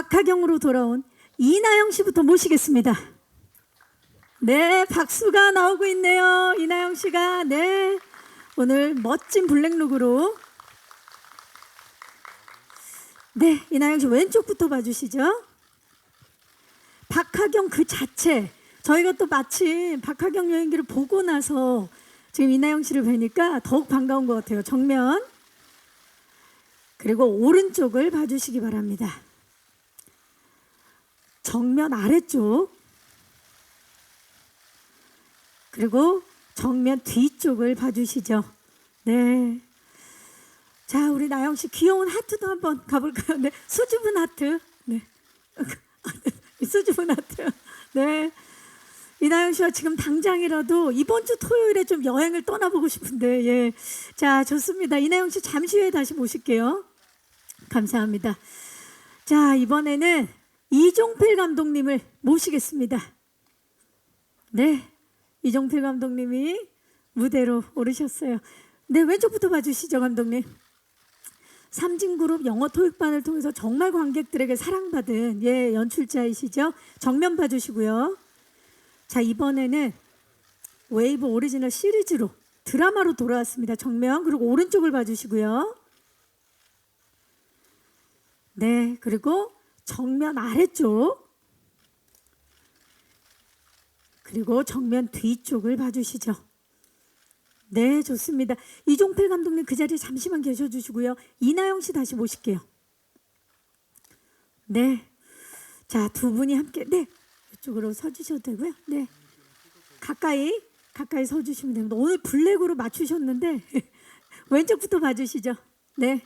박하경으로 돌아온 이나영 씨부터 모시겠습니다. 네, 박수가 나오고 있네요. 이나영 씨가 네, 오늘 멋진 블랙룩으로 네, 이나영 씨 왼쪽부터 봐주시죠. 박하경 그 자체, 저희가 또 마침 박하경 여행기를 보고 나서 지금 이나영 씨를 뵈니까 더욱 반가운 것 같아요. 정면 그리고 오른쪽을 봐주시기 바랍니다. 정면 아래쪽 그리고 정면 뒤쪽을 봐주시죠. 네. 자, 우리 나영 씨 귀여운 하트도 한번 가볼까요? 네, 수줍은 하트. 네, 수줍은 하트. 네. 이나영 씨와 지금 당장이라도 이번 주 토요일에 좀 여행을 떠나보고 싶은데, 예. 자, 좋습니다. 이나영 씨 잠시 후에 다시 모실게요. 감사합니다. 자, 이번에는 이종필 감독님을 모시겠습니다. 네. 이종필 감독님이 무대로 오르셨어요. 네, 왼쪽부터 봐주시죠, 감독님. 삼진그룹 영어 토익반을 통해서 정말 관객들에게 사랑받은 예, 연출자이시죠. 정면 봐주시고요. 자, 이번에는 웨이브 오리지널 시리즈로 드라마로 돌아왔습니다. 정면 그리고 오른쪽을 봐주시고요. 네, 그리고 정면 아래쪽 그리고 정면 뒤쪽을 봐주시죠. 네, 좋습니다. 이종필 감독님 그 자리에 잠시만 계셔주시고요. 이나영 씨 다시 모실게요. 네, 자, 두 분이 함께 네, 이쪽으로 서주셔도 되고요. 네, 가까이 서주시면 됩니다. 오늘 블랙으로 맞추셨는데 왼쪽부터 봐주시죠. 네,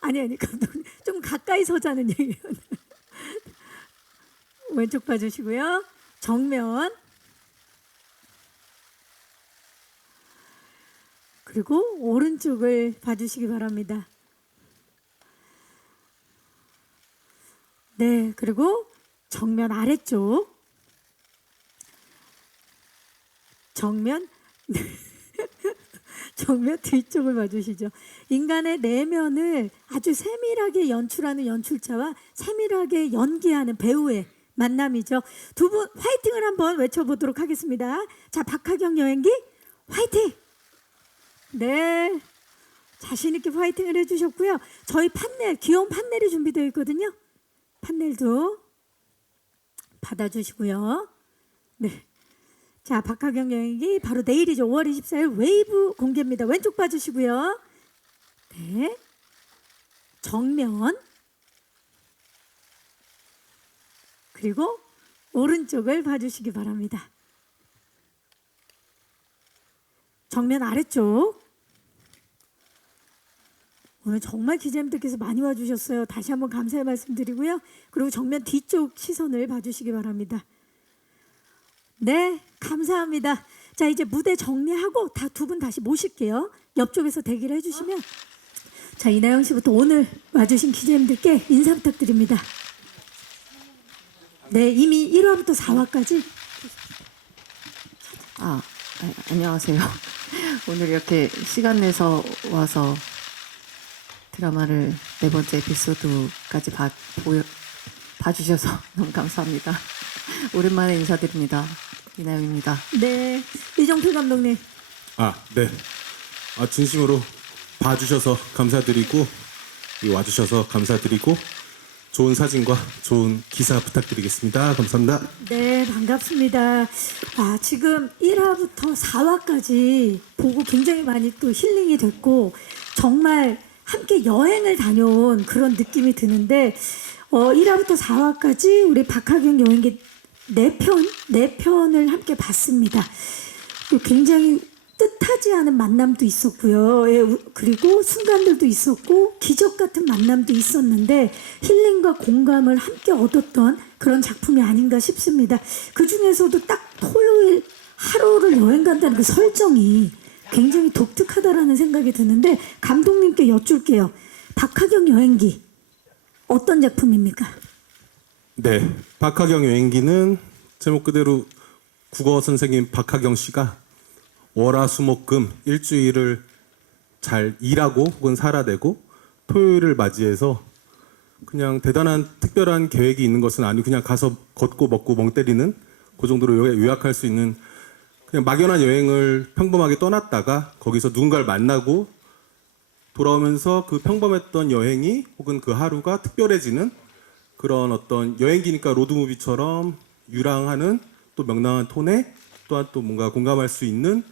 아니 감독님 좀 가까이 서자는 얘기예요. 왼쪽 봐주시고요. 정면 그리고 오른쪽을 봐주시기 바랍니다. 네, 그리고 정면 아래쪽 정면 뒤쪽을 봐주시죠. 인간의 내면을 아주 세밀하게 연출하는 연출자와 세밀하게 연기하는 배우의 만남이죠. 두 분 화이팅을 한번 외쳐보도록 하겠습니다. 자, 박하경 여행기 화이팅! 네, 자신 있게 파이팅을 해주셨고요. 저희 판넬, 귀여운 판넬이 준비되어 있거든요. 판넬도 받아주시고요. 네, 자, 박하경 여행기 바로 내일이죠. 5월 24일 웨이브 공개입니다. 왼쪽 봐주시고요. 네, 정면 그리고 오른쪽을 봐주시기 바랍니다. 정면 아래쪽 오늘 정말 기자님들께서 많이 와주셨어요. 다시 한번 감사의 말씀드리고요. 그리고 정면 뒤쪽 시선을 봐주시기 바랍니다. 네, 감사합니다. 자, 이제 무대 정리하고 다 두 분 다시 모실게요. 옆쪽에서 대기를 해주시면 자, 이나영 씨부터 오늘 와주신 기자님들께 인사 부탁드립니다. 네, 이미 1화부터 4화까지 안녕하세요. 오늘 이렇게 시간 내서 와서 드라마를 네 번째 에피소드까지 봐주셔서 너무 감사합니다. 오랜만에 인사드립니다. 이나영입니다. 네, 이종필 감독님. 네. 진심으로 봐주셔서 감사드리고 와주셔서 감사드리고 좋은 사진과 좋은 기사 부탁드리겠습니다. 감사합니다. 네, 반갑습니다. 지금 1화부터 4화까지 보고 굉장히 많이 또 힐링이 됐고 정말 함께 여행을 다녀온 그런 느낌이 드는데 1화부터 4화까지 우리 박하경 여행기 4편을 함께 봤습니다. 또 굉장히 뜻하지 않은 만남도 있었고요. 예, 그리고 순간들도 있었고 기적 같은 만남도 있었는데 힐링과 공감을 함께 얻었던 그런 작품이 아닌가 싶습니다. 그 중에서도 딱 토요일 하루를 여행 간다는 그 설정이 굉장히 독특하다라는 생각이 드는데 감독님께 여쭐게요. 박하경 여행기 어떤 작품입니까? 네, 박하경 여행기는 제목 그대로 국어 선생님 박하경 씨가 월화수목금 일주일을 잘 일하고 혹은 살아내고 토요일을 맞이해서 그냥 대단한 특별한 계획이 있는 것은 아니고 그냥 가서 걷고 먹고 멍 때리는 그 정도로 요약할 수 있는 그냥 막연한 여행을 평범하게 떠났다가 거기서 누군가를 만나고 돌아오면서 그 평범했던 여행이 혹은 그 하루가 특별해지는 그런 어떤 여행기니까 로드무비처럼 유랑하는 또 명랑한 톤에 또한 또 뭔가 공감할 수 있는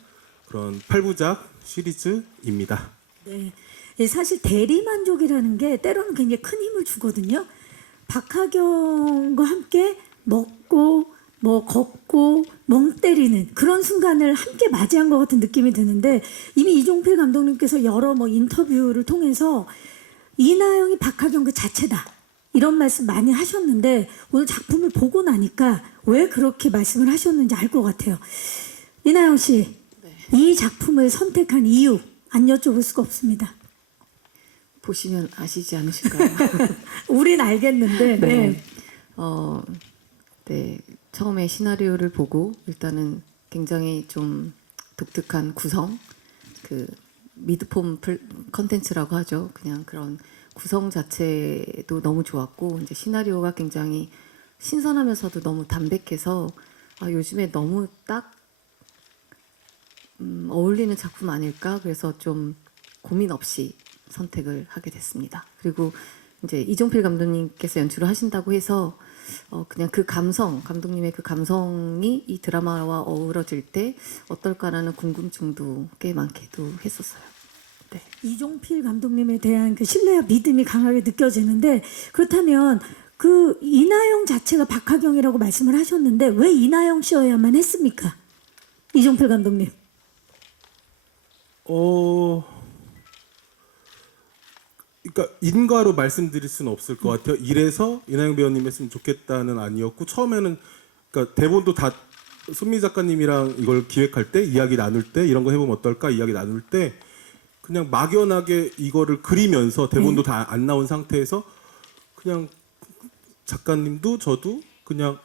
그런 8부작 시리즈입니다. 네. 예, 사실 대리만족이라는 게 때로는 굉장히 큰 힘을 주거든요. 박하경과 함께 먹고 뭐 걷고 멍 때리는 그런 순간을 함께 맞이한 것 같은 느낌이 드는데 이미 이종필 감독님께서 여러 뭐 인터뷰를 통해서 이나영이 박하경 그 자체다 이런 말씀 많이 하셨는데 오늘 작품을 보고 나니까 왜 그렇게 말씀을 하셨는지 알 것 같아요. 이나영 씨, 이 작품을 선택한 이유 안 여쭤볼 수가 없습니다. 보시면 아시지 않으실까요? 우린 알겠는데. 네. 네. 처음에 시나리오를 보고 일단은 굉장히 좀 독특한 구성, 그 미드폼 컨텐츠라고 하죠. 그냥 그런 구성 자체도 너무 좋았고 이제 시나리오가 굉장히 신선하면서도 너무 담백해서 요즘에 너무 딱 어울리는 작품 아닐까? 그래서 좀 고민 없이 선택을 하게 됐습니다. 그리고 이제 이종필 감독님께서 연출을 하신다고 해서 그냥 그 감성, 감독님의 그 감성이 이 드라마와 어우러질 때 어떨까라는 궁금증도 꽤 많기도 했었어요. 네. 이종필 감독님에 대한 그 신뢰와 믿음이 강하게 느껴지는데 그렇다면 그 이나영 자체가 박하경이라고 말씀을 하셨는데 왜 이나영 씨여야만 했습니까? 이종필 감독님. 그러니까 인과로 말씀드릴 수는 없을 것 같아요. 이래서 이나영 배우님 했으면 좋겠다는 아니었고 처음에는 그러니까 대본도 다 손미 작가님이랑 이걸 기획할 때 이야기 나눌 때 이런 거 해보면 어떨까 이야기 나눌 때 그냥 막연하게 이거를 그리면서 대본도 다 안 나온 상태에서 그냥 작가님도 저도 그냥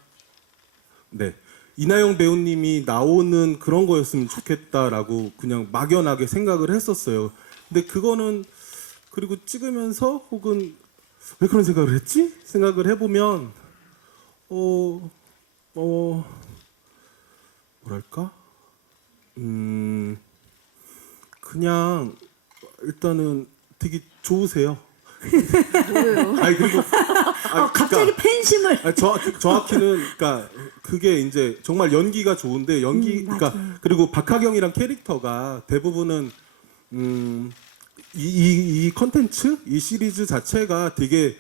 네 이나영 배우님이 나오는 그런 거였으면 좋겠다라고 그냥 막연하게 생각을 했었어요. 근데 그거는 그리고 찍으면서 혹은 왜 그런 생각을 했지? 생각을 해보면 뭐랄까? 그냥 일단은 되게 좋으세요. 뭐예요? 아니 그리고 갑자기 팬심을. 정확히는 그러니까 그게 이제 정말 연기가 좋은데 그러니까 맞아요. 그리고 박하경이란 캐릭터가 대부분은 이 컨텐츠 이 시리즈 자체가 되게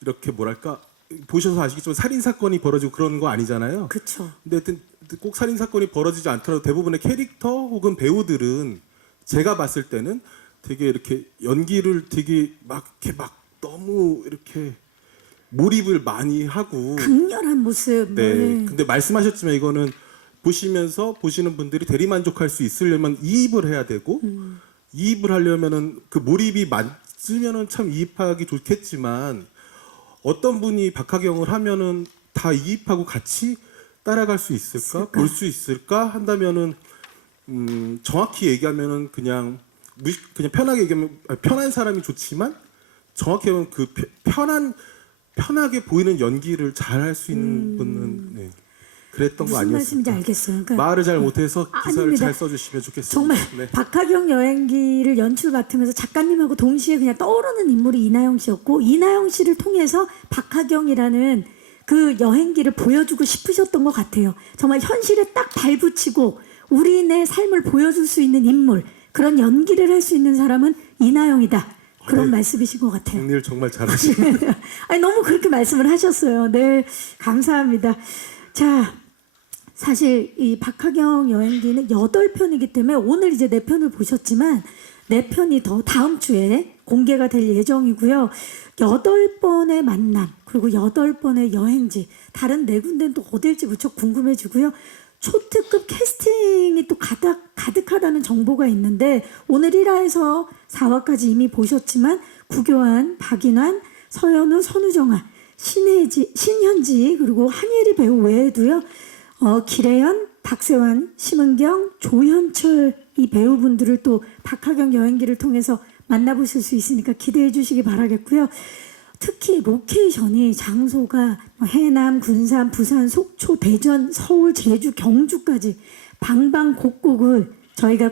이렇게 뭐랄까 보셔서 아시겠지만 살인 사건이 벌어지고 그런 거 아니잖아요. 그렇죠. 근데 하여튼 꼭 살인 사건이 벌어지지 않더라도 대부분의 캐릭터 혹은 배우들은 제가 봤을 때는 되게 이렇게 연기를 되게 막 이렇게 막 너무 이렇게 몰입을 많이 하고 강렬한 모습. 네. 근데 말씀하셨지만 이거는 보시면서 보시는 분들이 대리만족할 수 있으려면 이입을 해야 되고 이입을 하려면은 그 몰입이 맞으면은 참 이입하기 좋겠지만 어떤 분이 박하경을 하면은 다 이입하고 같이 따라갈 수 있을까? 볼 수 있을까? 한다면은 정확히 얘기하면은 그냥 편하게 얘기하면 편한 사람이 좋지만 정확히 하면 그 편하게 보이는 연기를 잘 할 수 있는 분은 네. 그랬던 거 무슨 아니었을까? 말씀인지 알겠어요. 그러니까 말을 잘 못해서 기사를 아닙니다. 잘 써주시면 좋겠습니다. 정말 네. 박하경 여행기를 연출 맡으면서 작가님하고 동시에 그냥 떠오르는 인물이 이나영 씨였고 이나영 씨를 통해서 박하경이라는 그 여행기를 보여주고 싶으셨던 것 같아요. 정말 현실에 딱 발붙이고 우리네 삶을 보여줄 수 있는 인물 그런 연기를 할 수 있는 사람은 이나영이다. 그런 말씀이신 것 같아요. 정리를 정말 잘하시네요. 아니 너무 그렇게 말씀을 하셨어요. 네, 감사합니다. 자, 사실 이 박하경 여행기는 8편이기 때문에 오늘 이제 4편을 보셨지만 4편이 더 다음 주에 공개가 될 예정이고요. 8번의 만남 그리고 8번의 여행지 다른 4군데는 또 어딜지 무척 궁금해지고요. 초특급 캐스팅이 또 가득하다는 정보가 있는데 오늘 1화에서 4화까지 이미 보셨지만 구교환, 박인환, 서현우, 선우정아, 신현지 그리고 한예리 배우 외에도요. 기래연, 박세환, 심은경, 조현철 이 배우분들을 또 박하경 여행기를 통해서 만나보실 수 있으니까 기대해 주시기 바라겠고요. 특히 로케이션이 장소가 뭐 해남, 군산, 부산, 속초, 대전, 서울, 제주, 경주까지 방방곡곡을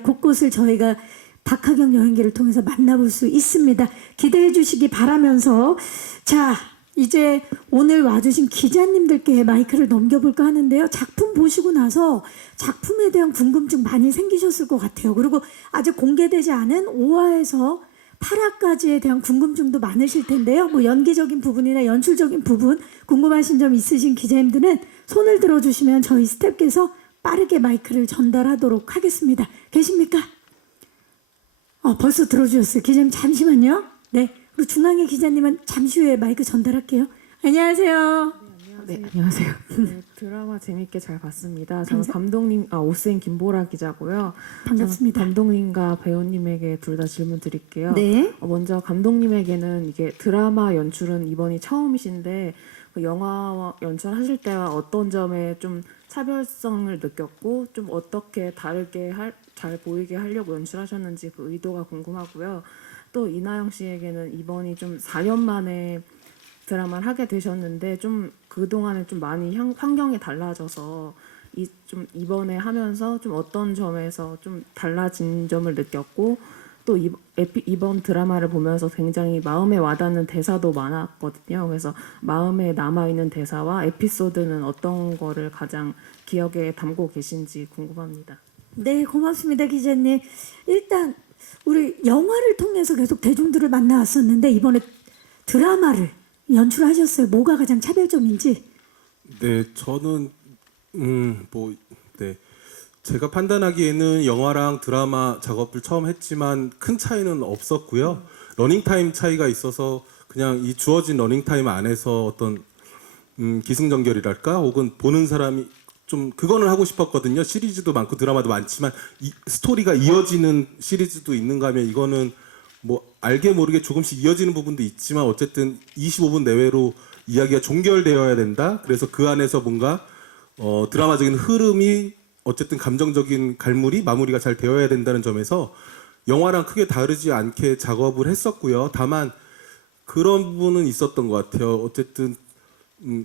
곳곳을 저희가 박하경 여행기를 통해서 만나볼 수 있습니다. 기대해 주시기 바라면서 자 이제 오늘 와주신 기자님들께 마이크를 넘겨볼까 하는데요. 작품 보시고 나서 작품에 대한 궁금증 많이 생기셨을 것 같아요. 그리고 아직 공개되지 않은 5화에서 8화까지에 대한 궁금증도 많으실 텐데요. 뭐 연기적인 부분이나 연출적인 부분 궁금하신 점 있으신 기자님들은 손을 들어주시면 저희 스태프께서 빠르게 마이크를 전달하도록 하겠습니다. 계십니까? 벌써 들어주셨어요. 기자님 잠시만요. 네. 그리고 중앙의 기자님은 잠시 후에 마이크 전달할게요. 안녕하세요. 네, 안녕하세요. 네, 드라마 재밌게 잘 봤습니다. 저는 감독님, 오센 김보라 기자고요. 반갑습니다. 저는 감독님과 배우님에게 둘 다 질문 드릴게요. 네. 먼저 감독님에게는 이게 드라마 연출은 이번이 처음이신데 그 영화 연출하실 때와 어떤 점에 좀 차별성을 느꼈고 좀 어떻게 다르게 잘 보이게 하려고 연출하셨는지 그 의도가 궁금하고요. 또 이나영 씨에게는 이번이 좀 4년 만에 드라마를 하게 되셨는데 좀 그동안에 좀 많이 환경이 달라져서 좀 이번에 하면서 좀 어떤 점에서 좀 달라진 점을 느꼈고 또 이번 드라마를 보면서 굉장히 마음에 와닿는 대사도 많았거든요. 그래서 마음에 남아있는 대사와 에피소드는 어떤 거를 가장 기억에 담고 계신지 궁금합니다. 네, 고맙습니다, 기자님. 일단 우리 영화를 통해서 계속 대중들을 만나왔었는데 이번에 드라마를 연출하셨어요. 뭐가 가장 차별점인지? 네, 저는 네. 제가 판단하기에는 영화랑 드라마 작업을 처음 했지만 큰 차이는 없었고요. 러닝타임 차이가 있어서 그냥 이 주어진 러닝타임 안에서 어떤 기승전결이랄까 혹은 보는 사람이 좀 그거는 하고 싶었거든요. 시리즈도 많고 드라마도 많지만 이 스토리가 이어지는 시리즈도 있는가 하면 이거는 뭐 알게 모르게 조금씩 이어지는 부분도 있지만 어쨌든 25분 내외로 이야기가 종결되어야 된다. 그래서 그 안에서 뭔가 드라마적인 흐름이 어쨌든 감정적인 갈무리 마무리가 잘 되어야 된다는 점에서 영화랑 크게 다르지 않게 작업을 했었고요. 다만 그런 부분은 있었던 것 같아요. 어쨌든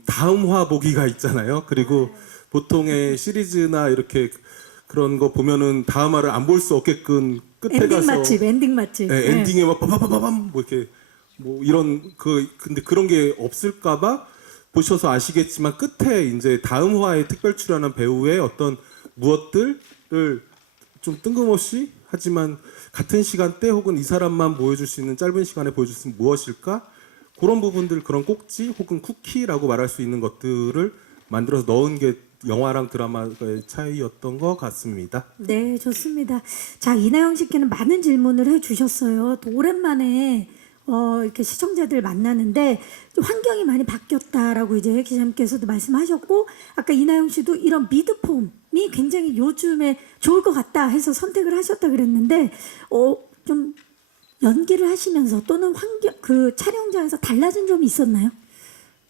다음화 보기가 있잖아요. 그리고 보통의 시리즈나 이렇게 그런 거 보면은 다음화를 안 볼 수 없게끔 끝에 엔딩 가서 맛집, 엔딩 맛집. 네, 엔딩에 막 빠바바바밤 뭐 이렇게 뭐 이런 근데 그런 게 없을까봐 보셔서 아시겠지만 끝에 이제 다음 화에 특별 출연한 배우의 어떤 무엇들을 좀 뜬금없이 하지만 같은 시간대 혹은 이 사람만 보여줄 수 있는 짧은 시간에 보여줄 수 있는 무엇일까 그런 부분들 그런 꼭지 혹은 쿠키라고 말할 수 있는 것들을 만들어서 넣은 게 영화랑 드라마의 차이였던 것 같습니다. 네, 좋습니다. 자, 이나영 씨께는 많은 질문을 해주셨어요. 또 오랜만에 이렇게 시청자들 만나는데 좀 환경이 많이 바뀌었다라고 이제 기자님께서도 말씀하셨고 아까 이나영 씨도 이런 미드폼이 굉장히 요즘에 좋을 것 같다 해서 선택을 하셨다 그랬는데 좀 연기를 하시면서 또는 그 촬영장에서 달라진 점이 있었나요?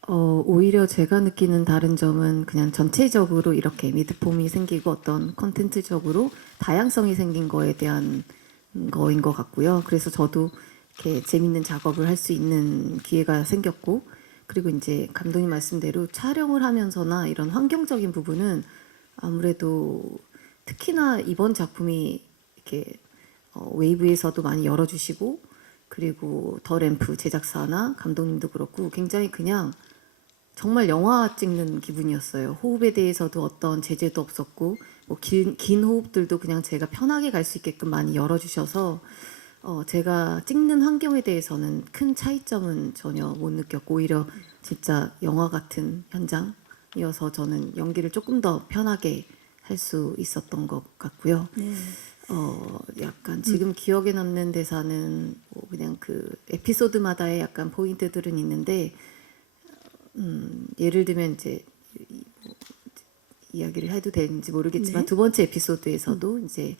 오히려 제가 느끼는 다른 점은 그냥 전체적으로 이렇게 미드폼이 생기고 어떤 컨텐츠적으로 다양성이 생긴 거에 대한 거인 것 같고요. 그래서 저도 이렇게 재밌는 작업을 할 수 있는 기회가 생겼고, 그리고 이제 감독님 말씀대로 촬영을 하면서나 이런 환경적인 부분은 아무래도 특히나 이번 작품이 이렇게 웨이브에서도 많이 열어주시고, 그리고 더 램프 제작사나 감독님도 그렇고 굉장히 그냥 정말 영화 찍는 기분이었어요. 호흡에 대해서도 어떤 제재도 없었고 뭐 긴 호흡들도 그냥 제가 편하게 갈 수 있게끔 많이 열어주셔서 제가 찍는 환경에 대해서는 큰 차이점은 전혀 못 느꼈고 오히려 진짜 영화 같은 현장이어서 저는 연기를 조금 더 편하게 할 수 있었던 것 같고요. 네. 약간 지금 기억에 남는 대사는 뭐 그냥 그 에피소드마다의 약간 포인트들은 있는데 예를 들면 이제 이야기를 해도 되는지 모르겠지만 네. 두 번째 에피소드에서도 이제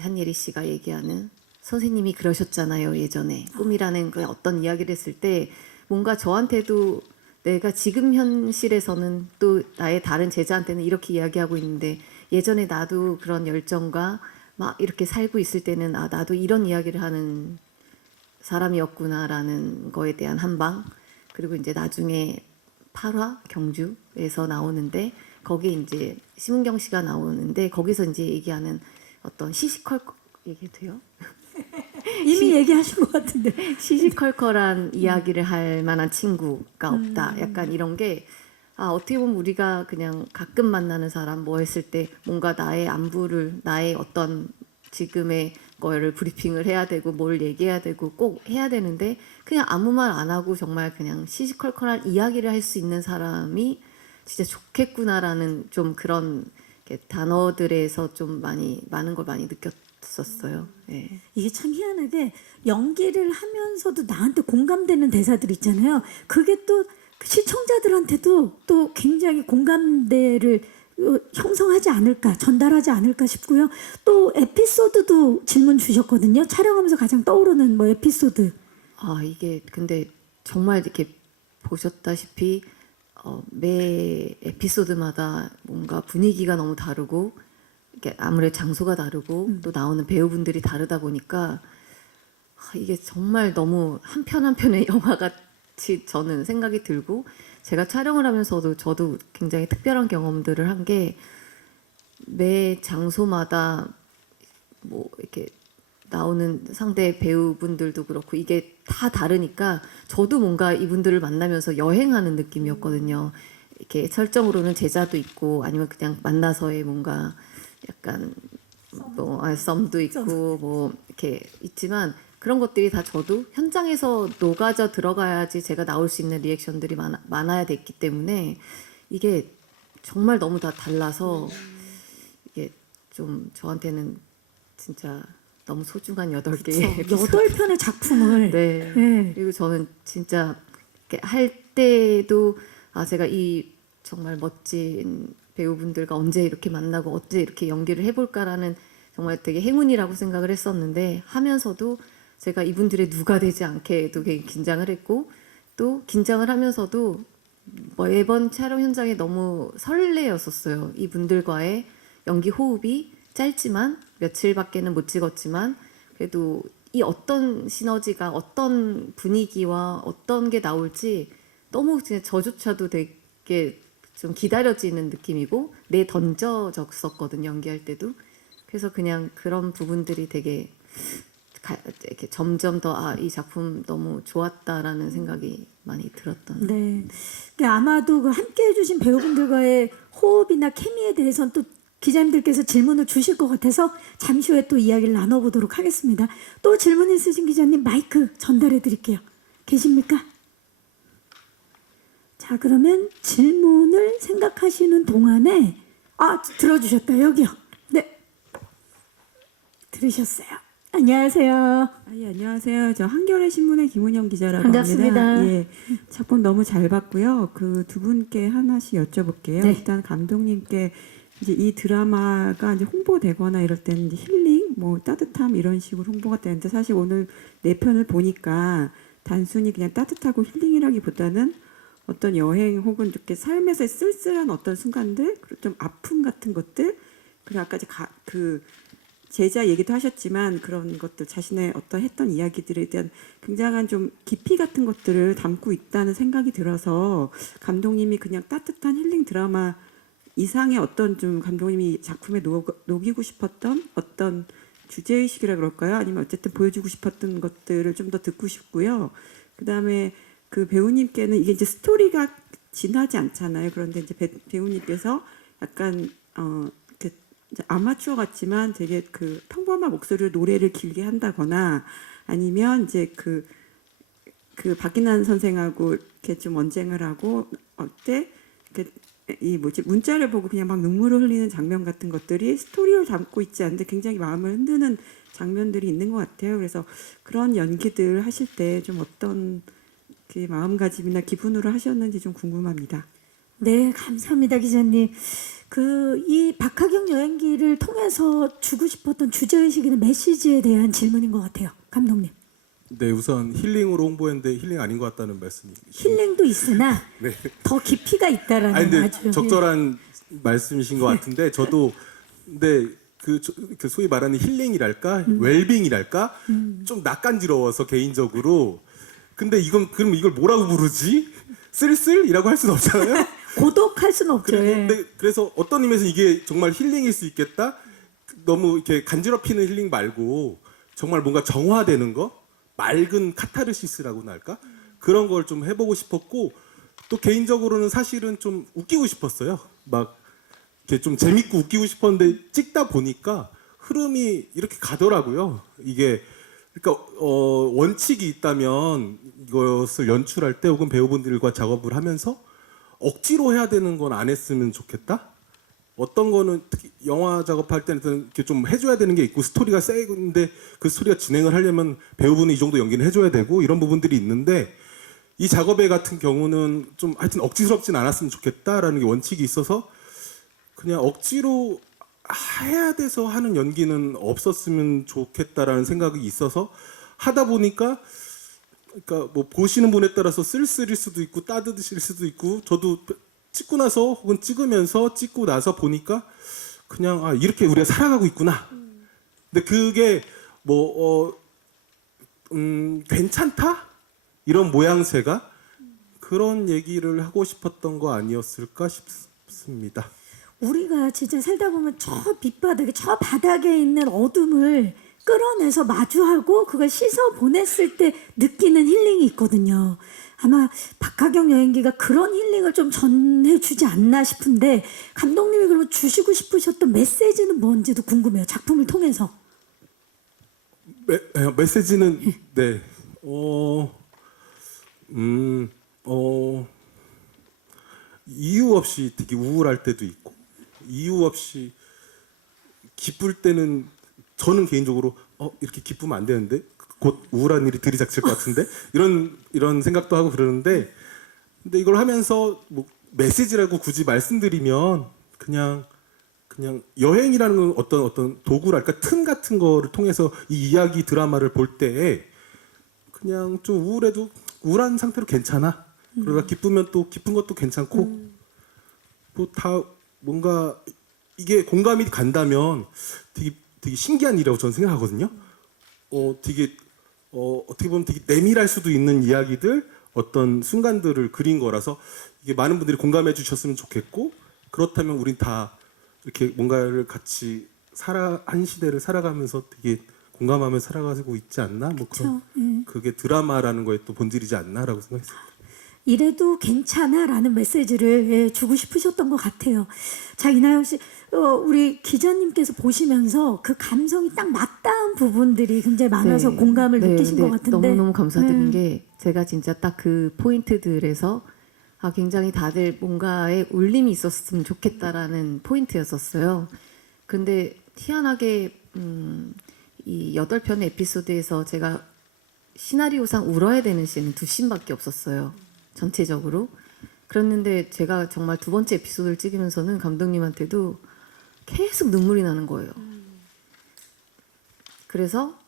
한예리 씨가 얘기하는 선생님이 그러셨잖아요 예전에 꿈이라는 그 어떤 이야기를 했을 때 뭔가 저한테도 내가 지금 현실에서는 또 나의 다른 제자한테는 이렇게 이야기하고 있는데 예전에 나도 그런 열정과 막 이렇게 살고 있을 때는 나도 이런 이야기를 하는 사람이었구나라는 거에 대한 한방 그리고 이제 나중에 8화 경주에서 나오는데 거기 이제 심은경 씨가 나오는데 거기서 이제 얘기하는 어떤 시시컬 얘기해도 돼요? 이미 얘기하신 것 같은데. 시시컬컬한 이야기를 할 만한 친구가 없다. 약간 이런 게 어떻게 보면 우리가 그냥 가끔 만나는 사람 뭐 했을 때 뭔가 나의 안부를 나의 어떤 지금의 거를 브리핑을 해야 되고 뭘 얘기해야 되고 꼭 해야 되는데 그냥 아무 말 안 하고 정말 그냥 시시컬컬한 이야기를 할 수 있는 사람이 진짜 좋겠구나라는 좀 그런 단어들에서 좀 많은 걸 많이 느꼈었어요. 예. 이게 참 희한하게 연기를 하면서도 나한테 공감되는 대사들 있잖아요. 그게 또 시청자들한테도 또 굉장히 공감대를 형성하지 않을까, 전달하지 않을까 싶고요. 또 에피소드도 질문 주셨거든요. 촬영하면서 가장 떠오르는 뭐 에피소드. 이게 근데 정말 이렇게 보셨다시피 매 에피소드마다 뭔가 분위기가 너무 다르고 이게 아무래도 장소가 다르고 또 나오는 배우분들이 다르다 보니까 이게 정말 너무 한 편 한 편의 영화 같이 저는 생각이 들고 제가 촬영을 하면서도 저도 굉장히 특별한 경험들을 한 게 매 장소마다 뭐 이렇게 나오는 상대 배우분들도 그렇고 이게 다 다르니까 저도 뭔가 이분들을 만나면서 여행하는 느낌이었거든요. 이렇게 설정으로는 제자도 있고 아니면 그냥 만나서의 뭔가 약간 뭐 썸도 있고 뭐 이렇게 있지만 그런 것들이 다 저도 현장에서 녹아져 들어가야지 제가 나올 수 있는 리액션들이 많아야 됐기 때문에 이게 정말 너무 다 달라서 이게 좀 저한테는 진짜 너무 소중한 8개의 8편의 작품을. 네. 네. 그리고 저는 진짜 이렇게 할 때도 제가 이 정말 멋진 배우분들과 언제 이렇게 만나고 언제 이렇게 연기를 해볼까라는 정말 되게 행운이라고 생각을 했었는데 하면서도 제가 이분들의 누가 되지 않게도 되게 긴장을 했고 또 긴장을 하면서도 매번 촬영 현장에 너무 설레었었어요. 이분들과의 연기 호흡이 짧지만 며칠밖에는 못 찍었지만 그래도 이 어떤 시너지가 어떤 분위기와 어떤 게 나올지 너무 그냥 저조차도 되게 좀 기다려지는 느낌이고 내 던져졌었거든요. 연기할 때도. 그래서 그냥 그런 부분들이 되게 이렇게 점점 더 이 작품 너무 좋았다라는 생각이 많이 들었던. 네. 그러니까 아마도 그 함께 해주신 배우분들과의 호흡이나 케미에 대해서는 또 기자님들께서 질문을 주실 것 같아서 잠시 후에 또 이야기를 나눠보도록 하겠습니다. 또 질문 있으신 기자님 마이크 전달해 드릴게요. 계십니까? 자, 그러면 질문을 생각하시는 동안에 들어주셨다. 여기요. 네. 들으셨어요. 안녕하세요. 예, 안녕하세요. 저 한겨레 신문의 김은영 기자라고 반갑습니다. 합니다. 예, 작품 너무 잘 봤고요. 그 두 분께 하나씩 여쭤볼게요. 네. 일단 감독님께 이제 이 드라마가 이제 홍보되거나 이럴 때는 이제 힐링, 뭐 따뜻함 이런 식으로 홍보가 되는데 사실 오늘 4편을 보니까 단순히 그냥 따뜻하고 힐링이라기보다는 어떤 여행 혹은 이렇게 삶에서 쓸쓸한 어떤 순간들, 그리고 좀 아픔 같은 것들, 그리고 아까 그 제자 얘기도 하셨지만 그런 것들 자신의 어떤 했던 이야기들에 대한 굉장한 좀 깊이 같은 것들을 담고 있다는 생각이 들어서 감독님이 그냥 따뜻한 힐링 드라마 이상의 어떤 좀 감독님이 작품에 녹이고 싶었던 어떤 주제의식이라 그럴까요? 아니면 어쨌든 보여주고 싶었던 것들을 좀 더 듣고 싶고요. 그다음에 그 배우님께는 이게 이제 스토리가 진하지 않잖아요. 그런데 이제 배우님께서 약간 이제 아마추어 같지만 되게 그 평범한 목소리로 노래를 길게 한다거나 아니면 이제 그 박인환 선생하고 이렇게 좀 언쟁을 하고 이 문자를 보고 그냥 막 눈물을 흘리는 장면 같은 것들이 스토리를 담고 있지 않는데 굉장히 마음을 흔드는 장면들이 있는 것 같아요. 그래서 그런 연기들 하실 때 좀 어떤 그 마음가짐이나 기분으로 하셨는지 좀 궁금합니다. 네, 감사합니다, 기자님. 이 박하경 여행기를 통해서 주고 싶었던 주제의식이나 메시지에 대한 질문인 것 같아요, 감독님. 네, 우선 힐링으로 홍보했는데 힐링 아닌 것 같다는 말씀이. 힐링도 있으나 네. 더 깊이가 있다라는 근데 아주 적절한 말씀이신 것 같은데 저도 근데 그 소위 말하는 힐링이랄까, 웰빙이랄까, 좀 낯간지러워서 개인적으로. 근데 그럼 이걸 뭐라고 부르지? 쓸쓸이라고 할 수는 없잖아요. 고독할 수는 없죠. 예. 근데 그래서 어떤 의미에서 이게 정말 힐링일 수 있겠다. 너무 이렇게 간지럽히는 힐링 말고 정말 뭔가 정화되는 거, 맑은 카타르시스라고나 할까? 그런 걸 좀 해보고 싶었고 또 개인적으로는 사실은 좀 웃기고 싶었어요. 막 이렇게 좀 재밌고 웃기고 싶었는데 찍다 보니까 흐름이 이렇게 가더라고요. 이게 그러니까 원칙이 있다면 이것을 연출할 때 혹은 배우분들과 작업을 하면서 억지로 해야 되는 건 안 했으면 좋겠다. 어떤 거는 특히 영화 작업할 때는 이렇게 좀 해줘야 되는 게 있고 스토리가 세는데 그 스토리가 진행을 하려면 배우분이 이 정도 연기는 해줘야 되고 이런 부분들이 있는데 이 작업에 같은 경우는 좀 하여튼 억지스럽진 않았으면 좋겠다라는 게 원칙이 있어서 그냥 억지로 해야 돼서 하는 연기는 없었으면 좋겠다라는 생각이 있어서 하다 보니까 그러니까 뭐 보시는 분에 따라서 쓸쓸일 수도 있고 따뜻하실 수도 있고 저도 찍고 나서 혹은 찍으면서 찍고 나서 보니까 그냥 아 이렇게 우리가 살아가고 있구나. 근데 그게 뭐 괜찮다 이런 모양새가 그런 얘기를 하고 싶었던 거 아니었을까 싶습니다. 우리가 진짜 살다 보면 저 밑바닥에 저 바닥에 있는 어둠을 끌어내서 마주하고 그걸 씻어 보냈을 때 느끼는 힐링이 있거든요. 아마 박하경 여행기가 그런 힐링을 좀 전해주지 않나 싶은데 감독님이 그러면 주시고 싶으셨던 메시지는 뭔지도 궁금해요. 작품을 통해서. 메시지는 네. 이유 없이 되게 우울할 때도 있고 이유 없이 기쁠 때는 저는 개인적으로 이렇게 기쁘면 안 되는데 곧 우울한 일이 들이닥칠 것 같은데 이런 생각도 하고 그러는데 근데 이걸 하면서 뭐 메시지라고 굳이 말씀드리면 그냥 여행이라는 건 어떤 도구랄까 틈 같은 거를 통해서 이 이야기 드라마를 볼 때 그냥 좀 우울해도 우울한 상태로 괜찮아. 그러다 기쁘면 또 기쁜 것도 괜찮고 뭐 다 뭔가 이게 공감이 간다면 되게 신기한 일이라고 저는 생각하거든요. 되게 어떻게 보면 되게 내밀할 수도 있는 이야기들 어떤 순간들을 그린 거라서 이게 많은 분들이 공감해 주셨으면 좋겠고 그렇다면 우린 다 이렇게 뭔가를 같이 한 시대를 살아가면서 되게 공감하며 살아가고 있지 않나? 뭐 그런 그게 드라마라는 거에 또 본질이지 않나라고 생각했습니다. 이래도 괜찮아라는 메시지를 주고 싶으셨던 것 같아요. 자, 이나영 씨, 우리 기자님께서 보시면서 그 감성이 딱 맞닿은 부분들이 굉장히 많아서 공감을 느끼신 것 같은데 너무너무 감사드린 게 제가 진짜 딱 그 포인트들에서 굉장히 다들 뭔가에 울림이 있었으면 좋겠다라는 포인트였었어요. 근데 희한하게 이 8편의 에피소드에서 제가 시나리오상 울어야 되는 씬은 2씬밖에 없었어요. 전체적으로. 그랬는데 제가 정말 2번째 에피소드를 찍으면서는 감독님한테도 계속 눈물이 나는 거예요. 그래서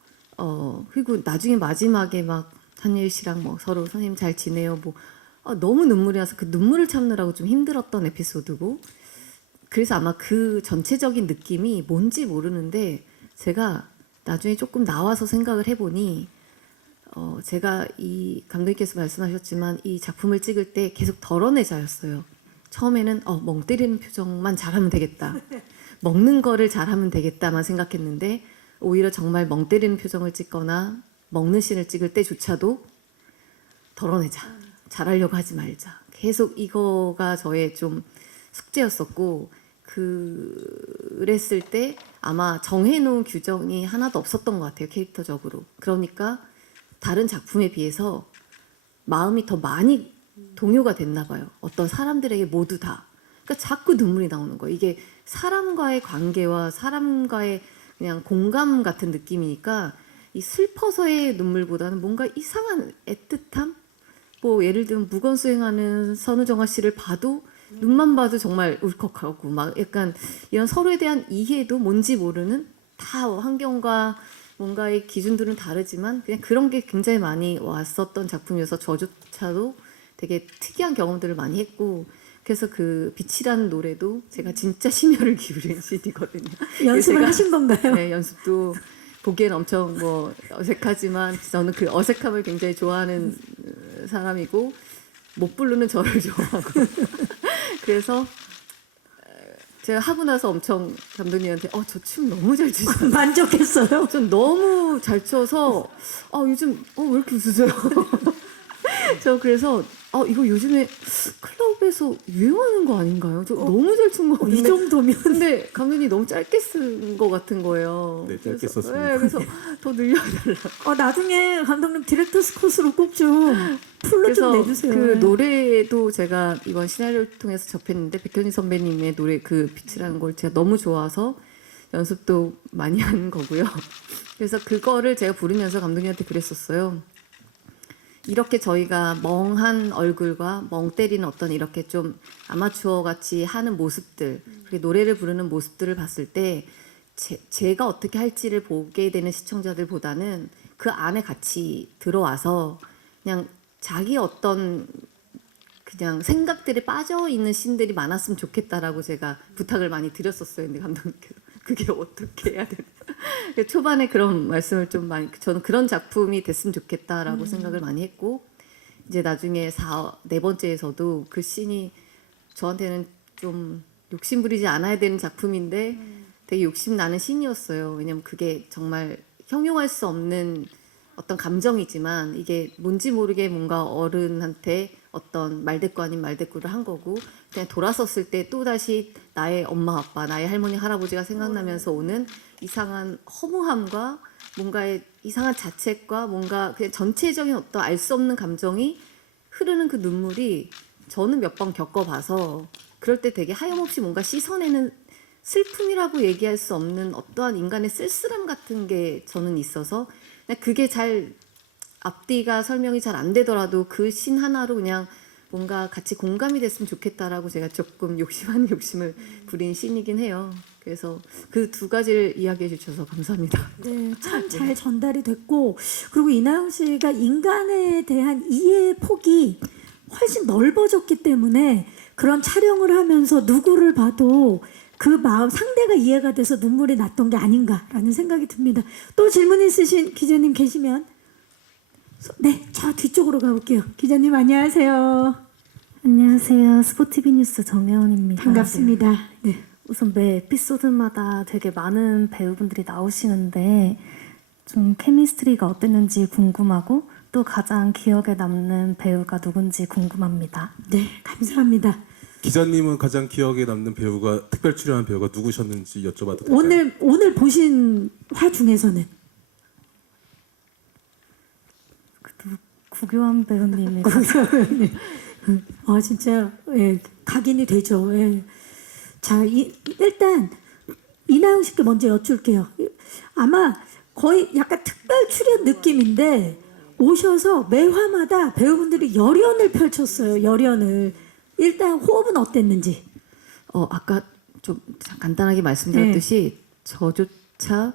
그리고 나중에 마지막에 막 한예일 씨랑 뭐 서로 선생님 잘 지내요 뭐 너무 눈물이 나서 그 눈물을 참느라고 좀 힘들었던 에피소드고 그래서 아마 그 전체적인 느낌이 뭔지 모르는데 제가 나중에 조금 나와서 생각을 해보니 제가 이 감독님께서 말씀하셨지만 이 작품을 찍을 때 계속 덜어내자였어요. 처음에는 멍 때리는 표정만 잘하면 되겠다. 먹는 거를 잘하면 되겠다만 생각했는데 오히려 정말 멍 때리는 표정을 찍거나 먹는 씬을 찍을 때조차도 덜어내자. 잘하려고 하지 말자. 계속 이거가 저의 좀 숙제였었고 그랬을 때 아마 정해놓은 규정이 하나도 없었던 것 같아요. 캐릭터적으로. 그러니까 다른 작품에 비해서 마음이 더 많이 동요가 됐나 봐요. 어떤 사람들에게 모두 다. 그러니까 자꾸 눈물이 나오는 거예요. 이게 사람과의 관계와 사람과의 그냥 공감 같은 느낌이니까 이 슬퍼서의 눈물보다는 뭔가 이상한 애틋함? 뭐 예를 들면 무건수행하는 선우정아 씨를 봐도 눈만 봐도 정말 울컥하고 막 약간 이런 서로에 대한 이해도 뭔지 모르는 다 환경과 뭔가의 기준들은 다르지만 그냥 그런 게 굉장히 많이 왔었던 작품이어서 저조차도 되게 특이한 경험들을 많이 했고 그래서 그 빛이라는 노래도 제가 진짜 심혈을 기울인 CD거든요. 연습을 하신 건가요? 네, 연습도 보기엔 엄청 뭐 어색하지만 저는 그 어색함을 굉장히 좋아하는 사람이고 못 부르는 저를 좋아하고 그래서 제가 하고 나서 엄청 감독님한테 저 춤 너무 잘 치시네. 만족했어요. 전 너무 잘 쳐서 요즘 왜 이렇게 웃으세요? 저 그래서 이거 요즘에 클럽에서 유행하는 거 아닌가요? 저 너무 잘 춘 거 이 같은데 정도면 근데 감독님이 너무 짧게 쓴 거 같은 거예요. 네, 짧게 그래서, 썼습니다. 네, 그래서 더 늘려달라고. 나중에 감독님 디렉터스 코스로 꼭 좀 풀로 좀 그래서 내주세요. 그 노래도 제가 이번 시나리오를 통해서 접했는데 백현희 선배님의 노래 그 빛이라는 걸 제가 너무 좋아서 연습도 많이 한 거고요. 그래서 그거를 제가 부르면서 감독님한테 그랬었어요. 이렇게 저희가 멍한 얼굴과 멍 때리는 어떤 이렇게 좀 아마추어 같이 하는 모습들, 그리고 노래를 부르는 모습들을 봤을 때 제가 어떻게 할지를 보게 되는 시청자들보다는 그 안에 같이 들어와서 그냥 자기 어떤 그냥 생각들이 빠져 있는 씬들이 많았으면 좋겠다라고 제가 부탁을 많이 드렸었어요. 근데 감독님께서 그게 어떻게 해야 되나? 초반에 그런 말씀을 좀 많이 저는 그런 작품이 됐으면 좋겠다라고 생각을 많이 했고 이제 나중에 네 번째에서도 그 씬이 저한테는 좀 욕심 부리지 않아야 되는 작품인데 되게 욕심 나는 씬이었어요. 왜냐면 그게 정말 형용할 수 없는 어떤 감정이지만 이게 뭔지 모르게 뭔가 어른한테 어떤 말대꾸 아닌 말대꾸를 한 거고 그냥 돌아섰을 때 또다시 나의 엄마 아빠 나의 할머니 할아버지가 생각나면서 오는 이상한 허무함과 뭔가의 이상한 자책과 뭔가 그냥 전체적인 어떤 알 수 없는 감정이 흐르는 그 눈물이 저는 몇 번 겪어봐서 그럴 때 되게 하염없이 뭔가 씻어내는 슬픔이라고 얘기할 수 없는 어떠한 인간의 쓸쓸함 같은 게 저는 있어서 그냥 그게 잘 앞뒤가 설명이 잘 안 되더라도 그 신 하나로 그냥 뭔가 같이 공감이 됐으면 좋겠다라고 제가 조금 욕심을 부린 씬이긴 해요. 그래서 그 두 가지를 이야기해 주셔서 감사합니다. 네, 참 잘 전달이 됐고 그리고 이나영 씨가 인간에 대한 이해의 폭이 훨씬 넓어졌기 때문에 그런 촬영을 하면서 누구를 봐도 그 마음 상대가 이해가 돼서 눈물이 났던 게 아닌가라는 생각이 듭니다. 또 질문 있으신 기자님 계시면 네, 저 뒤쪽으로 가볼게요. 기자님 안녕하세요. 안녕하세요. 스포티비 뉴스 정혜원입니다. 반갑습니다. 네. 우선 매 에피소드마다 되게 많은 배우분들이 나오시는데 좀 케미스트리가 어땠는지 궁금하고 또 가장 기억에 남는 배우가 누군지 궁금합니다. 네, 감사합니다. 기자님은 가장 기억에 남는 배우가 특별 출연한 배우가 누구셨는지 여쭤봐도 될까요? 오늘 보신 화 중에서는 구교환 배우님이 진짜 예, 각인이 되죠. 예. 자, 일단 이나영 씨께 먼저 여쭐게요. 아마 거의 약간 특별 출연 느낌인데 오셔서 매화마다 배우분들이 열연을 펼쳤어요. 열연을. 일단 호흡은 어땠는지. 아까 좀 간단하게 말씀드렸듯이 저조차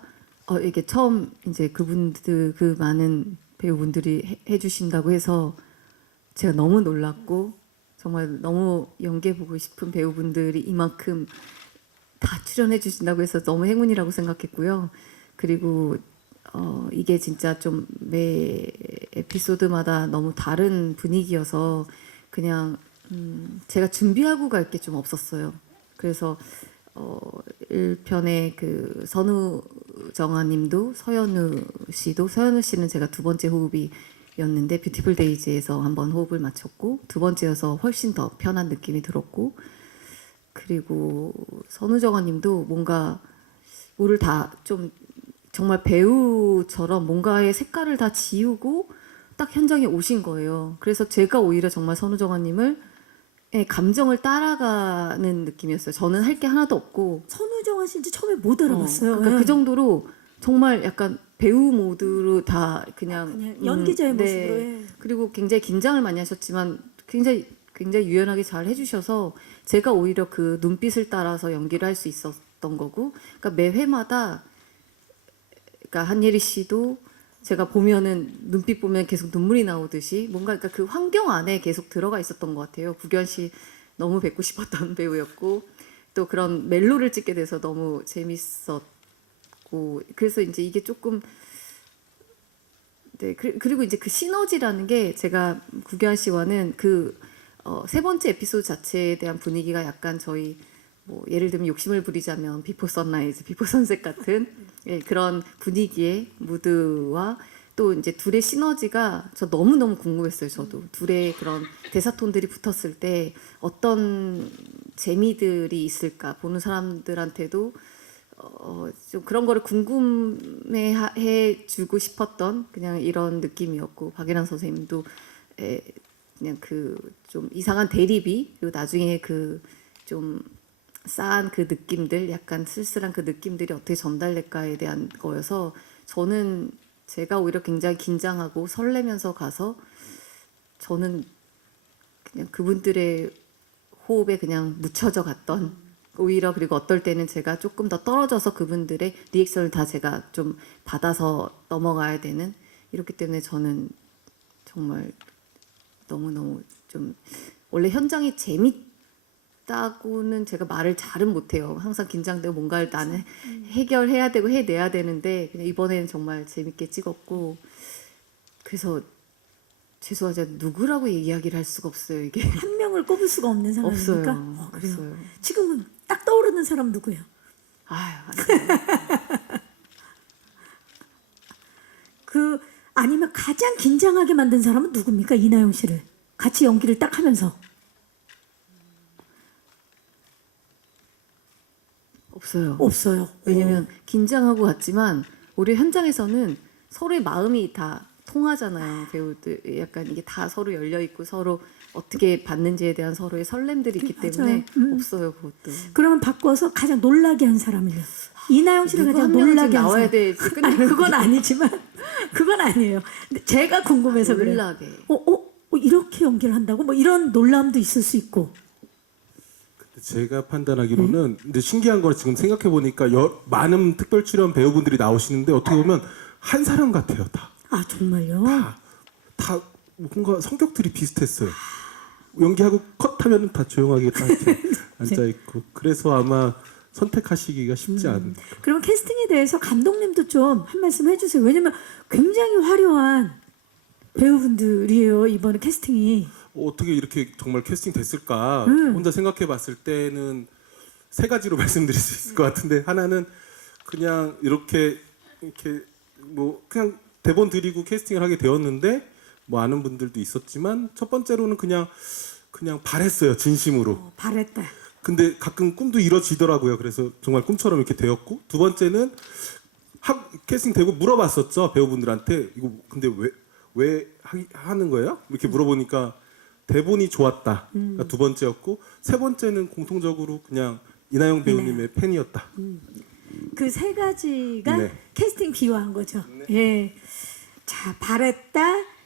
이게 처음 이제 그분들 그 많은 배우분들이 해주신다고 해서 제가 너무 놀랐고 정말 너무 연기해 보고 싶은 배우분들이 이만큼 다 출연해 주신다고 해서 너무 행운이라고 생각했고요. 그리고 이게 진짜 좀 매 에피소드마다 너무 다른 분위기여서 그냥 제가 준비하고 갈 게 좀 없었어요. 그래서 1편에 그 선우정아님도 서현우 씨는 제가 두 번째 호흡이었는데 뷰티풀 데이즈에서 한번 호흡을 맞췄고 두 번째여서 훨씬 더 편한 느낌이 들었고 그리고 선우정아님도 뭔가 뭐를 다 좀 정말 배우처럼 뭔가의 색깔을 다 지우고 딱 현장에 오신 거예요. 그래서 제가 오히려 정말 선우정아님을 감정을 따라가는 느낌이었어요. 저는 할 게 하나도 없고 선우정아 씨인지 처음에 못 알아봤어요. 그러니까 예. 그 정도로 정말 약간 배우 모드로 다 그냥 연기자의 네. 모습으로. 예. 그리고 굉장히 긴장을 많이 하셨지만 굉장히 유연하게 잘 해주셔서 제가 오히려 그 눈빛을 따라서 연기를 할 수 있었던 거고, 그러니까 매 회마다 그러니까 한예리 씨도 제가 보면은 눈빛 보면 계속 눈물이 나오듯이 뭔가 그러니까 그 환경 안에 계속 들어가 있었던 것 같아요. 구견 씨 너무 뵙고 싶었던 배우였고 또 그런 멜로를 찍게 돼서 너무 재밌었고 그래서 이제 이게 조금 그리고 이제 그 시너지라는 게 제가 구견 씨와는 그 세 번째 에피소드 자체에 대한 분위기가 약간 저희 뭐 예를 들면 욕심을 부리자면 비포 선라이즈, 비포 선셋 같은 예, 그런 분위기의 무드와 또 이제 둘의 시너지가 저 너무너무 궁금했어요. 저도 둘의 그런 대사톤들이 붙었을 때 어떤 재미들이 있을까, 보는 사람들한테도 좀 그런 거를 궁금해 주고 싶었던 그냥 이런 느낌이었고, 박예란 선생님도 그냥 그 좀 이상한 대립이, 그리고 나중에 그 좀 싸한 그 느낌들, 약간 쓸쓸한 그 느낌들이 어떻게 전달될까에 대한 거여서 저는 제가 오히려 굉장히 긴장하고 설레면서 가서 저는 그냥 그분들의 호흡에 그냥 묻혀져 갔던, 오히려 그리고 어떨 때는 제가 조금 더 떨어져서 그분들의 리액션을 다 제가 좀 받아서 넘어가야 되는, 이렇기 때문에 저는 정말 너무너무 좀, 원래 현장이 재밌다고는 제가 말을 잘은 못해요. 항상 긴장되고 뭔가를 나는 해결해야 되고 해내야 되는데 그냥 이번에는 정말 재밌게 찍었고, 그래서 죄송하지만 누구라고 이야기를 할 수가 없어요. 이게 한 명을 꼽을 수가 없는 상황이니까. 없어요. 그래요. 없어요. 지금은 딱 떠오르는 사람 누구예요? 아유, 안 돼요. 그 아니면 가장 긴장하게 만든 사람은 누굽니까? 이나영 씨를 같이 연기를 딱 하면서. 없어요. 없어요. 왜냐면 긴장하고 갔지만 우리 현장에서는 서로의 마음이 다 통하잖아요. 배우들 약간 이게 다 서로 열려 있고 서로 어떻게 받는지에 대한 서로의 설렘들이 있기 맞아요. 때문에 없어요. 그것도. 그러면 바꿔서 가장 놀라게 한 사람은요? 이나영 씨를 누구 가장 한 명은 놀라게 지금 한 나와야 사람. 되지. 아니 그건 아니지만 그건 아니에요. 근데 제가 궁금해서 그래요. 놀라게. 이렇게 연기를 한다고? 뭐 이런 놀람도 있을 수 있고. 제가 판단하기로는 근데 신기한 건 지금 생각해 보니까 많은 특별 출연 배우분들이 나오시는데 어떻게 보면 한 사람 같아요. 아 정말요? 다 뭔가 성격들이 비슷했어요. 연기하고 컷하면 다 조용하게 딱 이렇게 앉아 있고, 그래서 아마 선택하시기가 쉽지 않은. 그럼 캐스팅에 대해서 감독님도 좀 한 말씀 해주세요. 왜냐면 굉장히 화려한 배우분들이에요. 이번에 캐스팅이. 어떻게 이렇게 정말 캐스팅 됐을까 혼자 생각해 봤을 때는 세 가지로 말씀드릴 수 있을 것 같은데, 하나는 그냥 이렇게 뭐 그냥 대본 드리고 캐스팅을 하게 되었는데 뭐 아는 분들도 있었지만, 첫 번째로는 그냥 바랬어요, 진심으로. 바랬다. 근데 가끔 꿈도 이뤄지더라고요. 그래서 정말 꿈처럼 이렇게 되었고, 두 번째는 캐스팅 되고 물어봤었죠, 배우분들한테. 이거 근데 왜 하는 거예요? 이렇게 물어보니까 대본이 좋았다. 가 두 번째였고, 세 번째는 공통적으로 그냥 이나영 배우님의 팬이었다. 그 세 가지가 네. 캐스팅 비화한 거죠. 예. 자, 바랬다.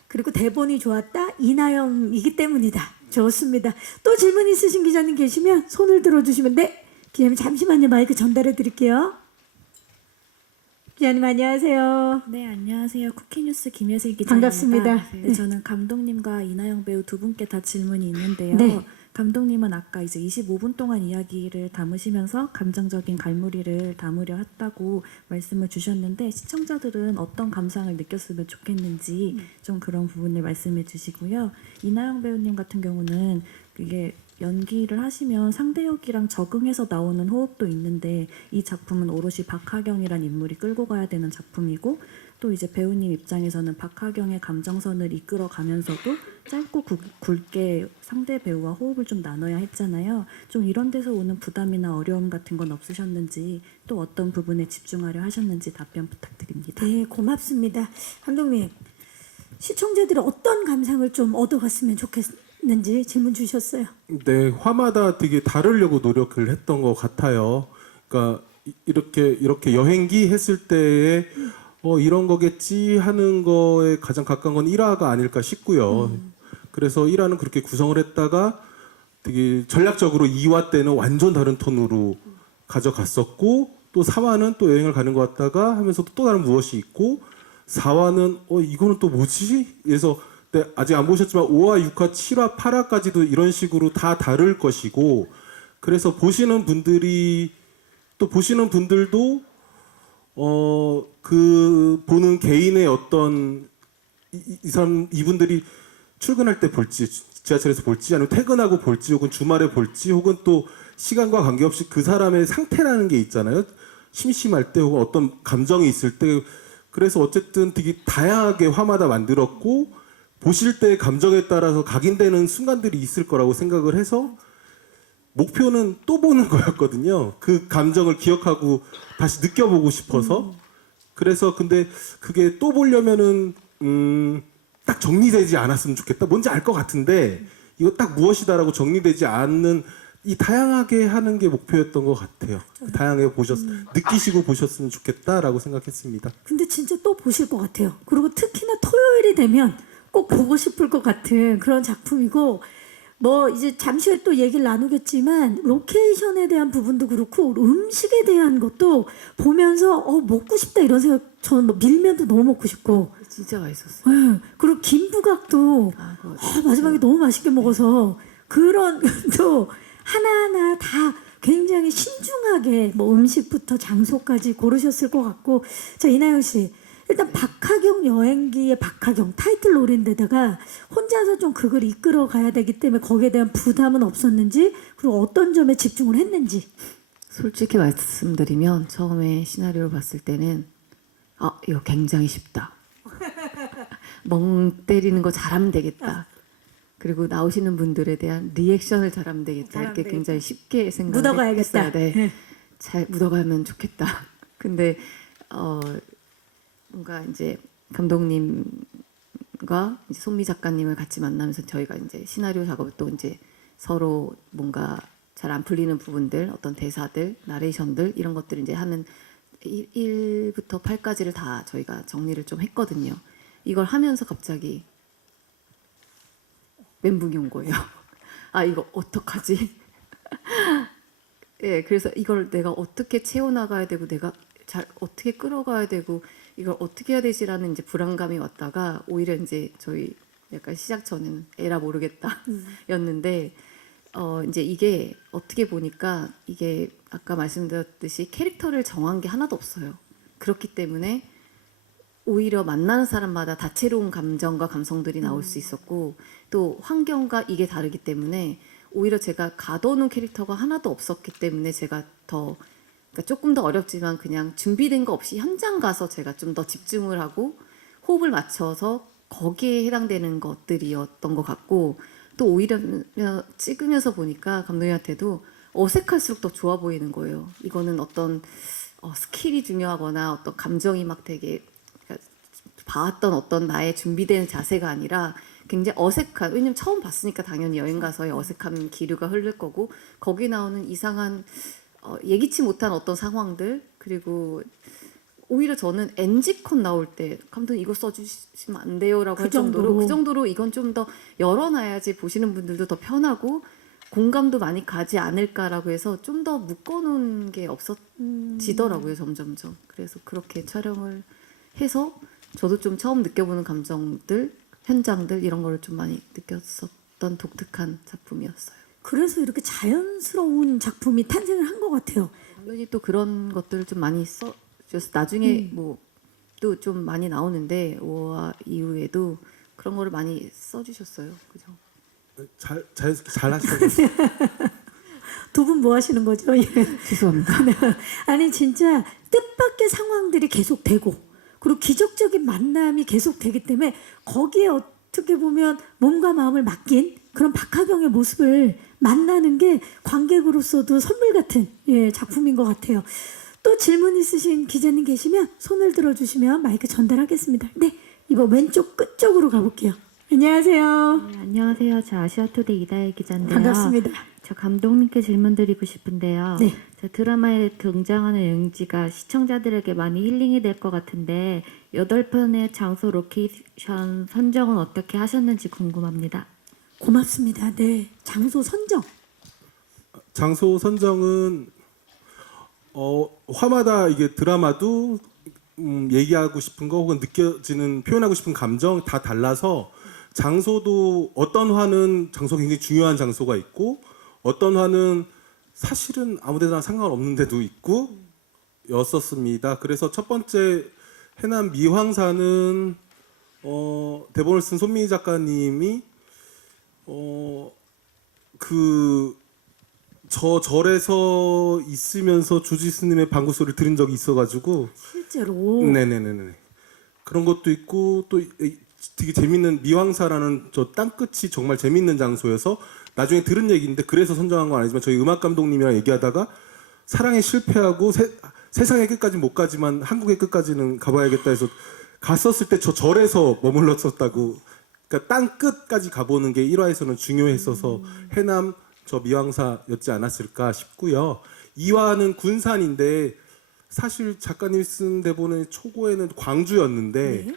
그리고 대본이 좋았다. 이나영이기 때문이다. 좋습니다. 또 질문 있으신 기자님 계시면 손을 들어주시면, 네. 기자님 잠시만요. 마이크 전달해 드릴게요. 기자님 안녕하세요. 네, 안녕하세요. 쿠키뉴스 김혜슬 기자입니다. 반갑습니다. 네, 저는 감독님과 이나영 배우 두 분께 다 질문이 있는데요. 네. 감독님은 아까 이제 25분 동안 이야기를 담으시면서 감정적인 갈무리를 담으려 했다고 말씀을 주셨는데, 시청자들은 어떤 감상을 느꼈으면 좋겠는지 좀 그런 부분을 말씀해 주시고요. 이나영 배우님 같은 경우는 이게 연기를 하시면 상대 역이랑 적응해서 나오는 호흡도 있는데, 이 작품은 오롯이 박하경이란 인물이 끌고 가야 되는 작품이고, 또 이제 배우님 입장에서는 박하경의 감정선을 이끌어 가면서도 짧고 굵게 상대 배우와 호흡을 좀 나눠야 했잖아요. 좀 이런 데서 오는 부담이나 어려움 같은 건 없으셨는지, 또 어떤 부분에 집중하려 하셨는지 답변 부탁드립니다. 네, 고맙습니다. 감독님, 시청자들이 어떤 감상을 좀 얻어갔으면 좋겠는지 질문 주셨어요. 네, 화마다 되게 다르려고 노력을 했던 것 같아요. 그러니까 이렇게 여행기 했을 때에 이런 거겠지 하는 거에 가장 가까운 건 1화가 아닐까 싶고요. 그래서 1화는 그렇게 구성을 했다가 되게 전략적으로 2화 때는 완전 다른 톤으로 가져갔었고, 또 4화는 또 여행을 가는 것 같다가 하면서도 또 다른 무엇이 있고, 4화는 이거는 또 뭐지? 그래서 아직 안 보셨지만 5화, 6화, 7화, 8화까지도 이런 식으로 다 다를 것이고, 그래서 보시는 분들도 그 보는 개인의 어떤 이분들이 출근할 때 볼지, 지하철에서 볼지 아니면 퇴근하고 볼지 혹은 주말에 볼지 혹은 또 시간과 관계없이 그 사람의 상태라는 게 있잖아요. 심심할 때 혹은 어떤 감정이 있을 때 그래서 어쨌든 되게 다양하게 화마다 만들었고 보실 때 감정에 따라서 각인되는 순간들이 있을 거라고 생각을 해서 목표는 또 보는 거였거든요. 그 감정을 기억하고 다시 느껴보고 싶어서 그래서 근데 그게 또 보려면은 딱 정리되지 않았으면 좋겠다. 뭔지 알 것 같은데 이거 딱 무엇이다라고 정리되지 않는 이 다양하게 하는 게 목표였던 것 같아요. 다양하게 느끼시고 보셨으면 좋겠다라고 생각했습니다. 근데 진짜 또 보실 것 같아요. 그리고 특히나 토요일이 되면 꼭 보고 싶을 것 같은 그런 작품이고 뭐 이제 잠시 후에 또 얘기를 나누겠지만 로케이션에 대한 부분도 그렇고 음식에 대한 것도 보면서 먹고 싶다 이런 생각 저는 뭐 밀면도 너무 먹고 싶고 진짜 맛있었어요. 네. 그리고 김부각도 마지막에 너무 맛있게 먹어서 그런 또 하나하나 다 굉장히 신중하게 뭐 음식부터 장소까지 고르셨을 것 같고 자 이나영 씨 일단 박하경 여행기의 박하경 타이틀롤인데다가 혼자서 좀 그걸 이끌어 가야 되기 때문에 거기에 대한 부담은 없었는지 그리고 어떤 점에 집중을 했는지 솔직히 말씀드리면 처음에 시나리오를 봤을 때는 이거 굉장히 쉽다. 멍 때리는 거 잘하면 되겠다. 그리고 나오시는 분들에 대한 리액션을 잘하면 되겠다. 이렇게 굉장히 쉽게 묻어가야겠다. 생각했어요. 네. 잘 묻어가면 좋겠다. 근데 뭔가 이제 감독님과 이제 손미 작가님을 같이 만나면서 저희가 이제 시나리오 작업을 또 이제 서로 뭔가 잘 안 풀리는 부분들, 어떤 대사들, 나레이션들 이런 것들을 이제 하는 1부터 8까지를 다 저희가 정리를 좀 했거든요. 이걸 하면서 갑자기 멘붕이 온 거예요. 이거 어떡하지? 예, 그래서 이걸 내가 어떻게 채워나가야 되고 내가 잘 어떻게 끌어가야 되고 이걸 어떻게 해야 되지라는 이제 불안감이 왔다가 오히려 이제 저희 약간 시작 전에는 에라 모르겠다였는데 이제 이게 어떻게 보니까 이게 아까 말씀드렸듯이 캐릭터를 정한 게 하나도 없어요. 그렇기 때문에 오히려 만나는 사람마다 다채로운 감정과 감성들이 나올 수 있었고 또 환경과 이게 다르기 때문에 오히려 제가 가둬놓은 캐릭터가 하나도 없었기 때문에 제가 더 그러니까 조금 더 어렵지만 그냥 준비된 거 없이 현장 가서 제가 좀 더 집중을 하고 호흡을 맞춰서 거기에 해당되는 것들이었던 것 같고 또 오히려 찍으면서 보니까 감독님한테도 어색할수록 더 좋아 보이는 거예요. 이거는 어떤 스킬이 중요하거나 어떤 감정이 막 되게 봐왔던 어떤 나의 준비된 자세가 아니라 굉장히 어색한 왜냐면 처음 봤으니까 당연히 여행 가서의 어색한 기류가 흐를 거고 거기 나오는 이상한 예기치 못한 어떤 상황들 그리고 오히려 저는 NG 컷 나올 때 감독님 이거 써주시면 안 돼요라고 할 정도로 그 정도로 이건 좀 더 열어놔야지 보시는 분들도 더 편하고 공감도 많이 가지 않을까라고 해서 좀 더 묶어놓은 게 없어지더라고요 점점점. 그래서 그렇게 촬영을 해서 저도 좀 처음 느껴보는 감정들 현장들 이런 거를 좀 많이 느꼈었던 독특한 작품이었어요. 그래서 이렇게 자연스러운 작품이 탄생을 한 것 같아요. 감독님 또 그런 것들을 좀 많이 써줘서 나중에 뭐 또 좀 많이 나오는데 5화 이후에도 그런 거를 많이 써주셨어요. 그죠? 잘 하셨어요. 두 분 뭐 하시는 거죠? 예. 죄송합니다. 아니 진짜 뜻밖의 상황들이 계속되고 그리고 기적적인 만남이 계속되기 때문에 거기에 어떻게 보면 몸과 마음을 맡긴 그런 박하경의 모습을 만나는 게 관객으로서도 선물 같은 작품인 것 같아요. 또 질문 있으신 기자님 계시면 손을 들어주시면 마이크 전달하겠습니다. 네, 이번 왼쪽 끝쪽으로 가볼게요. 안녕하세요. 네, 안녕하세요. 저 아시아투데이 이다혜 기자인데요. 반갑습니다. 저 감독님께 질문 드리고 싶은데요. 네. 저 드라마에 등장하는 연기가 시청자들에게 많이 힐링이 될 것 같은데 8편의 장소 로케이션 선정은 어떻게 하셨는지 궁금합니다. 고맙습니다. 네, 장소 선정. 장소 선정은 화마다 이게 드라마도 얘기하고 싶은 거 혹은 느껴지는 표현하고 싶은 감정 다 달라서 장소도 어떤 화는 장소가 굉장히 중요한 장소가 있고 어떤 화는 사실은 아무데나 상관없는 데도 있고 였었습니다. 그래서 첫 번째 해남 미황사는 대본을 쓴 손민희 작가님이 저 절에서 있으면서 주지스님의 방구 소리를 들은 적이 있어가지고 실제로. 네네네네 그런 것도 있고 또 되게 재밌는 미왕사라는 저 땅끝이 정말 재밌는 장소여서 나중에 들은 얘기인데 그래서 선정한 건 아니지만 저희 음악 감독님이랑 얘기하다가 사랑에 실패하고 세상의 끝까지 못 가지만 한국의 끝까지는 가봐야겠다 해서 갔었을 때 저 절에서 머물렀었다고. 그러니까 땅 끝까지 가보는 게 1화에서는 중요했어서 해남 저 미왕사였지 않았을까 싶고요. 2화는 군산인데 사실 작가님 쓴 대본의 초고에는 광주였는데 네.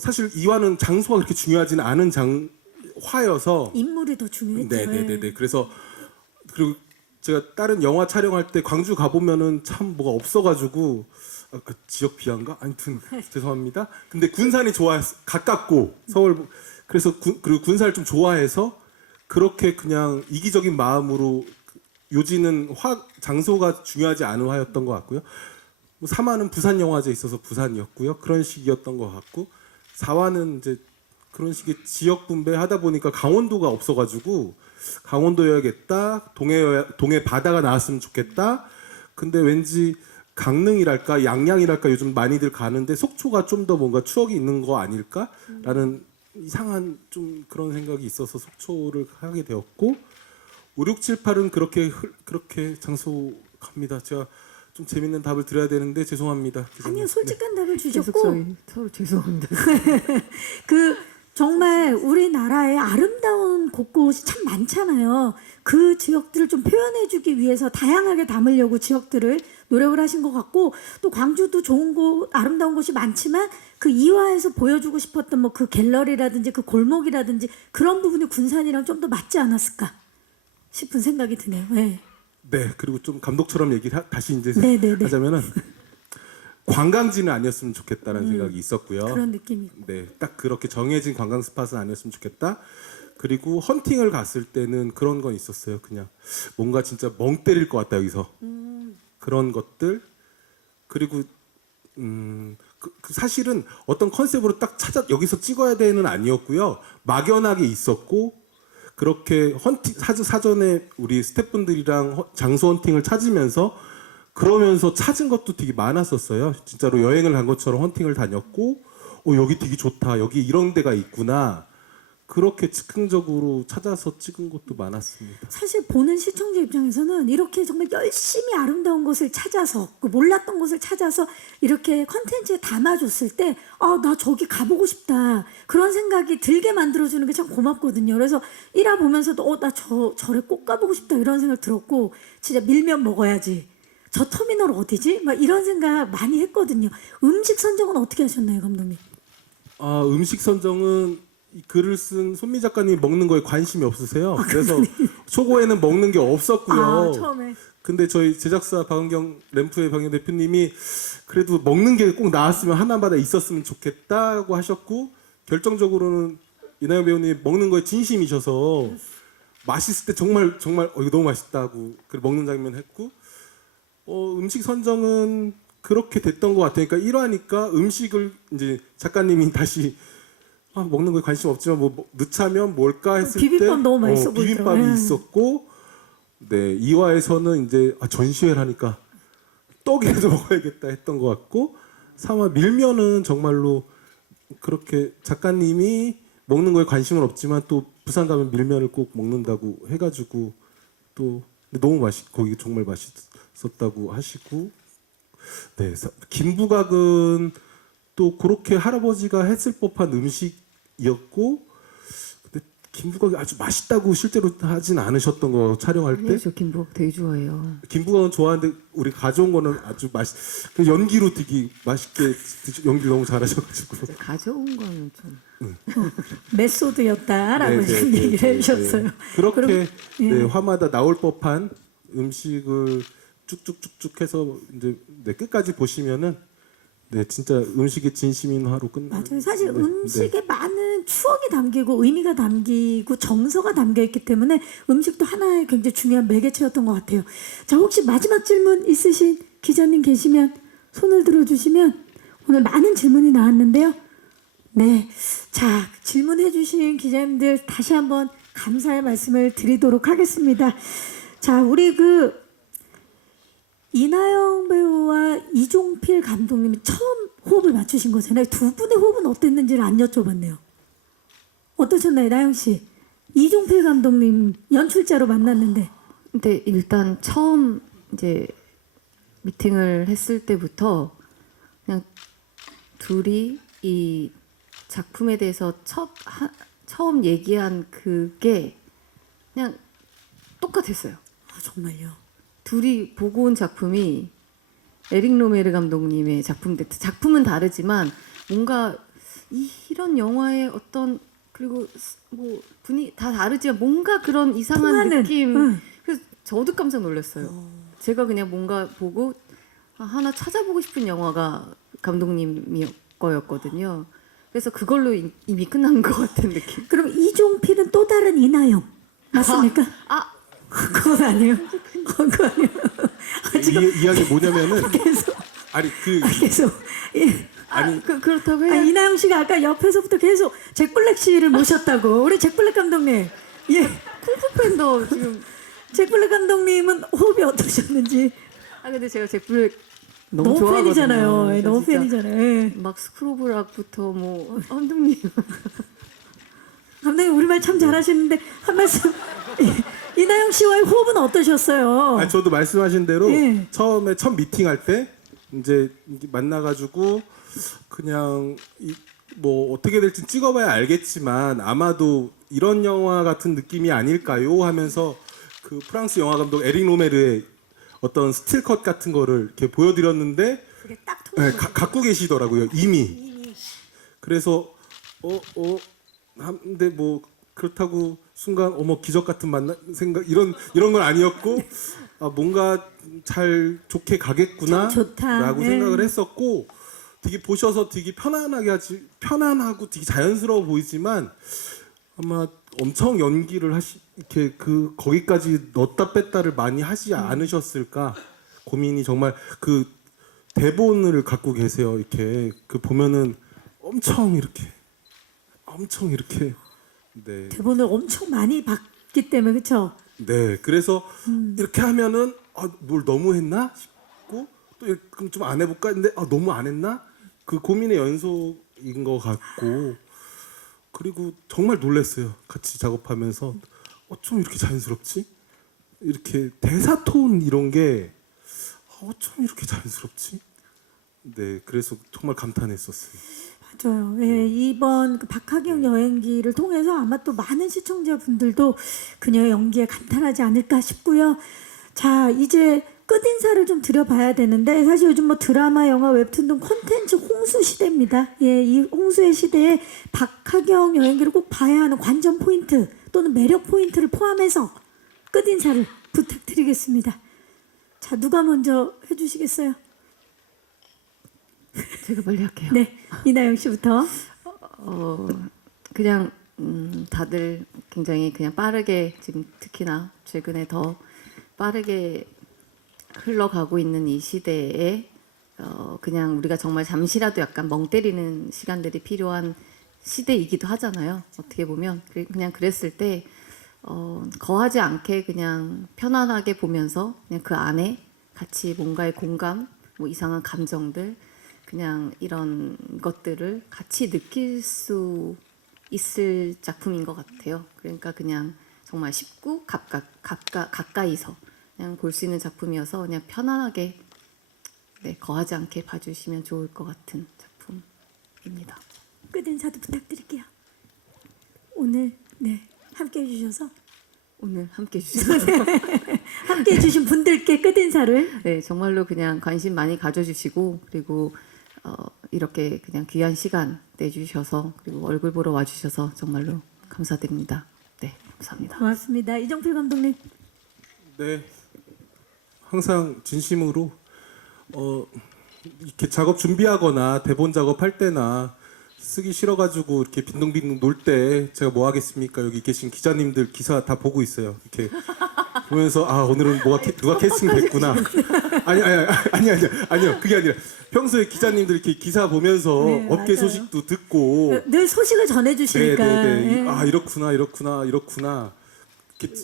사실 2화는 장소가 그렇게 중요하지는 않은 화여서 인물이 더 중요했죠. 네네네네. 그래서 그리고 제가 다른 영화 촬영할 때 광주 가보면은 참 뭐가 없어가지고 지역 비하인가? 아무튼 죄송합니다. 근데 군산이 가깝고 서울 그래서 그리고 군산을 좀 좋아해서 그렇게 그냥 이기적인 마음으로 요지는 장소가 중요하지 않은 화였던 것 같고요. 3화는 부산 영화제에 있어서 부산이었고요. 그런 식이었던 것 같고 4화는 이제 그런 식의 지역 분배하다 보니까 강원도가 없어가지고 강원도여야겠다. 동해 바다가 나왔으면 좋겠다. 근데 왠지 강릉이랄까 양양이랄까 요즘 많이들 가는데 속초가 좀 더 뭔가 추억이 있는 거 아닐까라는 이상한 좀 그런 생각이 있어서 속초를 하게 되었고 5, 6, 7, 8은 그렇게 장소 갑니다. 제가 좀 재밌는 답을 드려야 되는데 죄송합니다. 기자님. 아니요, 솔직한 답을 계속 주셨고 저희 서로 죄송합니다. 그 정말 우리나라에 아름다운 곳곳이 참 많잖아요. 그 지역들을 좀 표현해주기 위해서 다양하게 담으려고 지역들을 노력을 하신 것 같고 또 광주도 좋은 곳, 아름다운 곳이 많지만 그 2화에서 보여주고 싶었던 뭐 그 갤러리라든지 그 골목이라든지 그런 부분이 군산이랑 좀 더 맞지 않았을까 싶은 생각이 드네요. 네. 네, 그리고 좀 감독처럼 얘기를 다시 이제 네네네. 하자면은 관광지는 아니었으면 좋겠다라는 생각이 있었고요. 그런 느낌이. 네, 딱 그렇게 정해진 관광 스팟은 아니었으면 좋겠다. 그리고 헌팅을 갔을 때는 그런 건 있었어요. 그냥 뭔가 진짜 멍 때릴 것 같다 여기서 그런 것들. 그리고 사실은 어떤 컨셉으로 딱 여기서 찍어야 되는 아니었고요. 막연하게 있었고 그렇게 사전에 우리 스태프분들이랑 장소 헌팅을 찾으면서 그러면서 찾은 것도 되게 많았었어요. 진짜로 여행을 간 것처럼 헌팅을 다녔고 여기 되게 좋다. 여기 이런 데가 있구나. 그렇게 즉흥적으로 찾아서 찍은 것도 많았습니다. 사실 보는 시청자 입장에서는 이렇게 정말 열심히 아름다운 곳을 찾아서 그 몰랐던 곳을 찾아서 이렇게 컨텐츠에 담아줬을 때 나 저기 가보고 싶다 그런 생각이 들게 만들어주는 게 참 고맙거든요. 그래서 1화 보면서도 나 절에 꼭 가보고 싶다 이런 생각 들었고 진짜 밀면 먹어야지 저 터미널 어디지? 막 이런 생각 많이 했거든요. 음식 선정은 어떻게 하셨나요, 감독님? 음식 선정은 이 글을 쓴 손미 작가님 먹는 거에 관심이 없으세요. 그래서 초고에는 먹는 게 없었고요. 처음에. 근데 저희 제작사 램프의 박영 대표님이 그래도 먹는 게 꼭 나왔으면 하나마다 있었으면 좋겠다고 하셨고 결정적으로는 이나영 배우님 먹는 거에 진심이셔서 맛있을 때 정말 이거 너무 맛있다고 먹는 장면 했고 음식 선정은 그렇게 됐던 것 같아요. 그러니까 1화니까 음식을 이제 작가님이 다시 먹는 거에 관심 없지만 뭐 넣자면 뭘까 했을 때 비빔밥 너무 맛있어 보이더라고요. 비빔밥이 있었고 네 2화에서는 이제 전시회를 하니까 떡이라도 먹어야겠다 했던 것 같고 3화 밀면은 정말로 그렇게 작가님이 먹는 거에 관심은 없지만 또 부산 가면 밀면을 꼭 먹는다고 해가지고 또 너무 거기 정말 맛있었다고 하시고 네 김부각은 또 그렇게 할아버지가 했을 법한 음식이었고 근데 김부각이 아주 맛있다고 실제로 하진 않으셨던 거 촬영할 때 아니요, 저 김부각 되게 좋아해요. 김부각은 좋아하는데 우리 가져온 거는 아주 연기로 되게 맛있게 연기 너무 잘하셔가지고 가져온 거는 좀 메소드였다라고 네, 지금 네, 얘기를 네, 해주셨어요. 네. 그렇게 그럼, 네, 화마다 나올 법한 음식을 쭉쭉쭉쭉 해서 이제 끝까지 보시면은 네 진짜 음식의 진심인 화로 맞아요. 사실 네, 음식에 네. 많은 추억이 담기고 의미가 담기고 정서가 담겨 있기 때문에 음식도 하나의 굉장히 중요한 매개체였던 것 같아요. 자, 혹시 마지막 질문 있으신 기자님 계시면 손을 들어주시면 오늘 많은 질문이 나왔는데요. 네. 자, 질문해주신 기자님들 다시 한번 감사의 말씀을 드리도록 하겠습니다. 자, 우리 이나영 배우와 이종필 감독님이 처음 호흡을 맞추신 거잖아요. 두 분의 호흡은 어땠는지를 안 여쭤봤네요. 어떠셨나요, 나영 씨? 이종필 감독님 연출자로 만났는데. 근데 일단 처음 이제 미팅을 했을 때부터 그냥 둘이 이 작품에 대해서 처음 얘기한 그게 그냥 똑같았어요. 아, 정말요? 둘이 보고 온 작품이 에릭 로메르 감독님의 작품은 다르지만 뭔가 이런 영화의 어떤 그리고 뭐 분위 다 다르지만 뭔가 그런 이상한 통하는, 느낌. 응. 그래서 저도 깜짝 놀랐어요. 제가 그냥 뭔가 보고 하나 찾아보고 싶은 영화가 감독님이 거였거든요. 그래서 그걸로 이미 끝난 것 같은 느낌. 그럼 이종필은 또 다른 이나영 맞습니까? 그건 아니에요. 그건 아니에요. 이야기 뭐냐면은 계속 아니 계속 예. 그렇다고 해요. 이나영 씨가 아까 옆에서부터 계속 잭 블랙 씨를 모셨다고. 우리 잭 블랙 감독님. 예. 쿵푸 팬더 지금. 잭 블랙 감독님은 호흡이 어떠셨는지. 근데 제가 잭 블랙 너무 좋아하거든요. 팬이잖아요. 예, 저 너무 진짜 팬이잖아요. 예. 막 스크로브락부터 뭐 감독님. 감독님 우리말 참 잘하시는데 한 말씀. 예. 이나영 씨와의 호흡은 어떠셨어요? 아니, 저도 말씀하신 대로 예. 처음에 첫 미팅할 때 이제 만나가지고 그냥 뭐 어떻게 될지 찍어봐야 알겠지만 아마도 이런 영화 같은 느낌이 아닐까요? 하면서 그 프랑스 영화 감독 에릭 로메르의 어떤 스틸컷 같은 거를 이렇게 보여드렸는데 그게 딱 네, 통하는 갖고 계시더라고요 이미. 그래서 근데 뭐 그렇다고 순간 어머 기적 같은 생각 이런 건 아니었고 뭔가 잘 좋게 참 좋다. 가겠구나라고 네. 생각을 했었고 되게 보셔서 되게 편안하고 되게 자연스러워 보이지만 아마 엄청 연기를 이렇게 거기까지 넣었다 뺐다를 많이 하지 않으셨을까 고민이 정말 그 대본을 갖고 계세요. 이렇게 보면은 엄청 이렇게 네. 대본을 엄청 많이 봤기 때문에 그렇죠? 네, 그래서 이렇게 하면은 뭘 너무 했나 싶고 또 그럼 좀 안 해볼까 했는데 너무 안 했나 그 고민의 연속인 것 같고 그리고 정말 놀랐어요. 같이 작업하면서 어쩜 이렇게 자연스럽지? 이렇게 대사 톤 이런 게 어쩜 이렇게 자연스럽지? 네, 그래서 정말 감탄했었어요. 맞아요. 예, 이번 박하경 여행기를 통해서 아마 또 많은 시청자분들도 그녀의 연기에 감탄하지 않을까 싶고요. 자, 이제 끝인사를 좀 드려봐야 되는데 사실 요즘 뭐 드라마, 영화, 웹툰 등 콘텐츠 홍수 시대입니다. 예, 이 홍수의 시대에 박하경 여행기를 꼭 봐야 하는 관전 포인트 또는 매력 포인트를 포함해서 끝인사를 부탁드리겠습니다. 자, 누가 먼저 해주시겠어요? 제가 빨리 할게요. 네, 이나영 씨부터. 그냥 다들 굉장히 그냥 빠르게 지금 특히나 최근에 더 빠르게 흘러가고 있는 이 시대에 그냥 우리가 정말 잠시라도 약간 멍 때리는 시간들이 필요한 시대이기도 하잖아요. 어떻게 보면 그냥 그랬을 때 거하지 않게 그냥 편안하게 보면서 그냥 그 안에 같이 뭔가의 공감, 뭐 이상한 감정들 그냥 이런 것들을 같이 느낄 수 있을 작품인 것 같아요. 그러니까 그냥 정말 쉽고 가까이서 그냥 볼 수 있는 작품이어서 그냥 편안하게 거하지 않게 봐주시면 좋을 것 같은 작품입니다. 끝인사도 부탁드릴게요. 오늘 함께 해주셔서 오늘 함께 해주셔서 함께 해주신 분들께 끝인사를 네, 정말로 그냥 관심 많이 가져주시고 그리고 이렇게 그냥 귀한 시간 내주셔서 그리고 얼굴 보러 와주셔서 정말로 감사드립니다. 네, 감사합니다. 고맙습니다. 이종필 감독님. 네, 항상 진심으로 이렇게 작업 준비하거나 대본 작업할 때나 쓰기 싫어가지고 이렇게 빈둥빈둥 놀 때 제가 뭐 하겠습니까? 여기 계신 기자님들 기사 다 보고 있어요. 이렇게 보면서 아 오늘은 누가 캐스팅 됐구나. 아니요 그게 아니라 평소에 기자님들 이렇게 기사 보면서 네, 업계 맞아요. 소식도 듣고 늘 소식을 전해주시니까. 네네네 예. 아 이렇구나 이렇게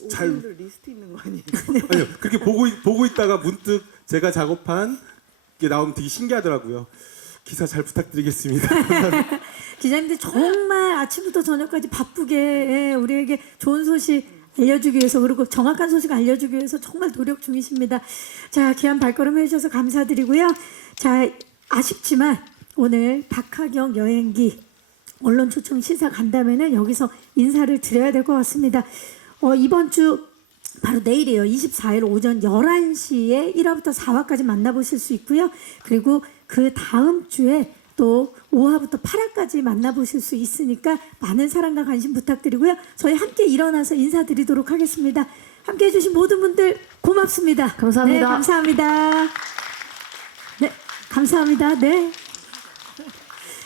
잘 리스트 있는 거 아니에요? 아니요 그렇게 보고 있다가 문득 제가 작업한 게 나오면 되게 신기하더라고요. 기사 잘 부탁드리겠습니다. 기자님들 정말 아침부터 저녁까지 바쁘게 예, 우리에게 좋은 소식 알려주기 위해서 그리고 정확한 소식 알려주기 위해서 정말 노력 중이십니다. 자, 귀한 발걸음 해주셔서 감사드리고요. 자, 아쉽지만 오늘 박하경 여행기 언론 초청 시사 간담회는 여기서 인사를 드려야 될 것 같습니다. 이번 주 바로 내일이에요. 24일 오전 11시에 1화부터 4화까지 만나보실 수 있고요. 그리고 그 다음 주에 또 5화부터 8화까지 만나보실 수 있으니까 많은 사랑과 관심 부탁드리고요. 저희 함께 일어나서 인사드리도록 하겠습니다. 함께 해주신 모든 분들 고맙습니다. 감사합니다. 네, 감사합니다. 네, 감사합니다. 네.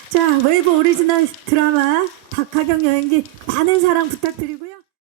자, 웨이브 오리지널 드라마 박하경 여행기 많은 사랑 부탁드리고요.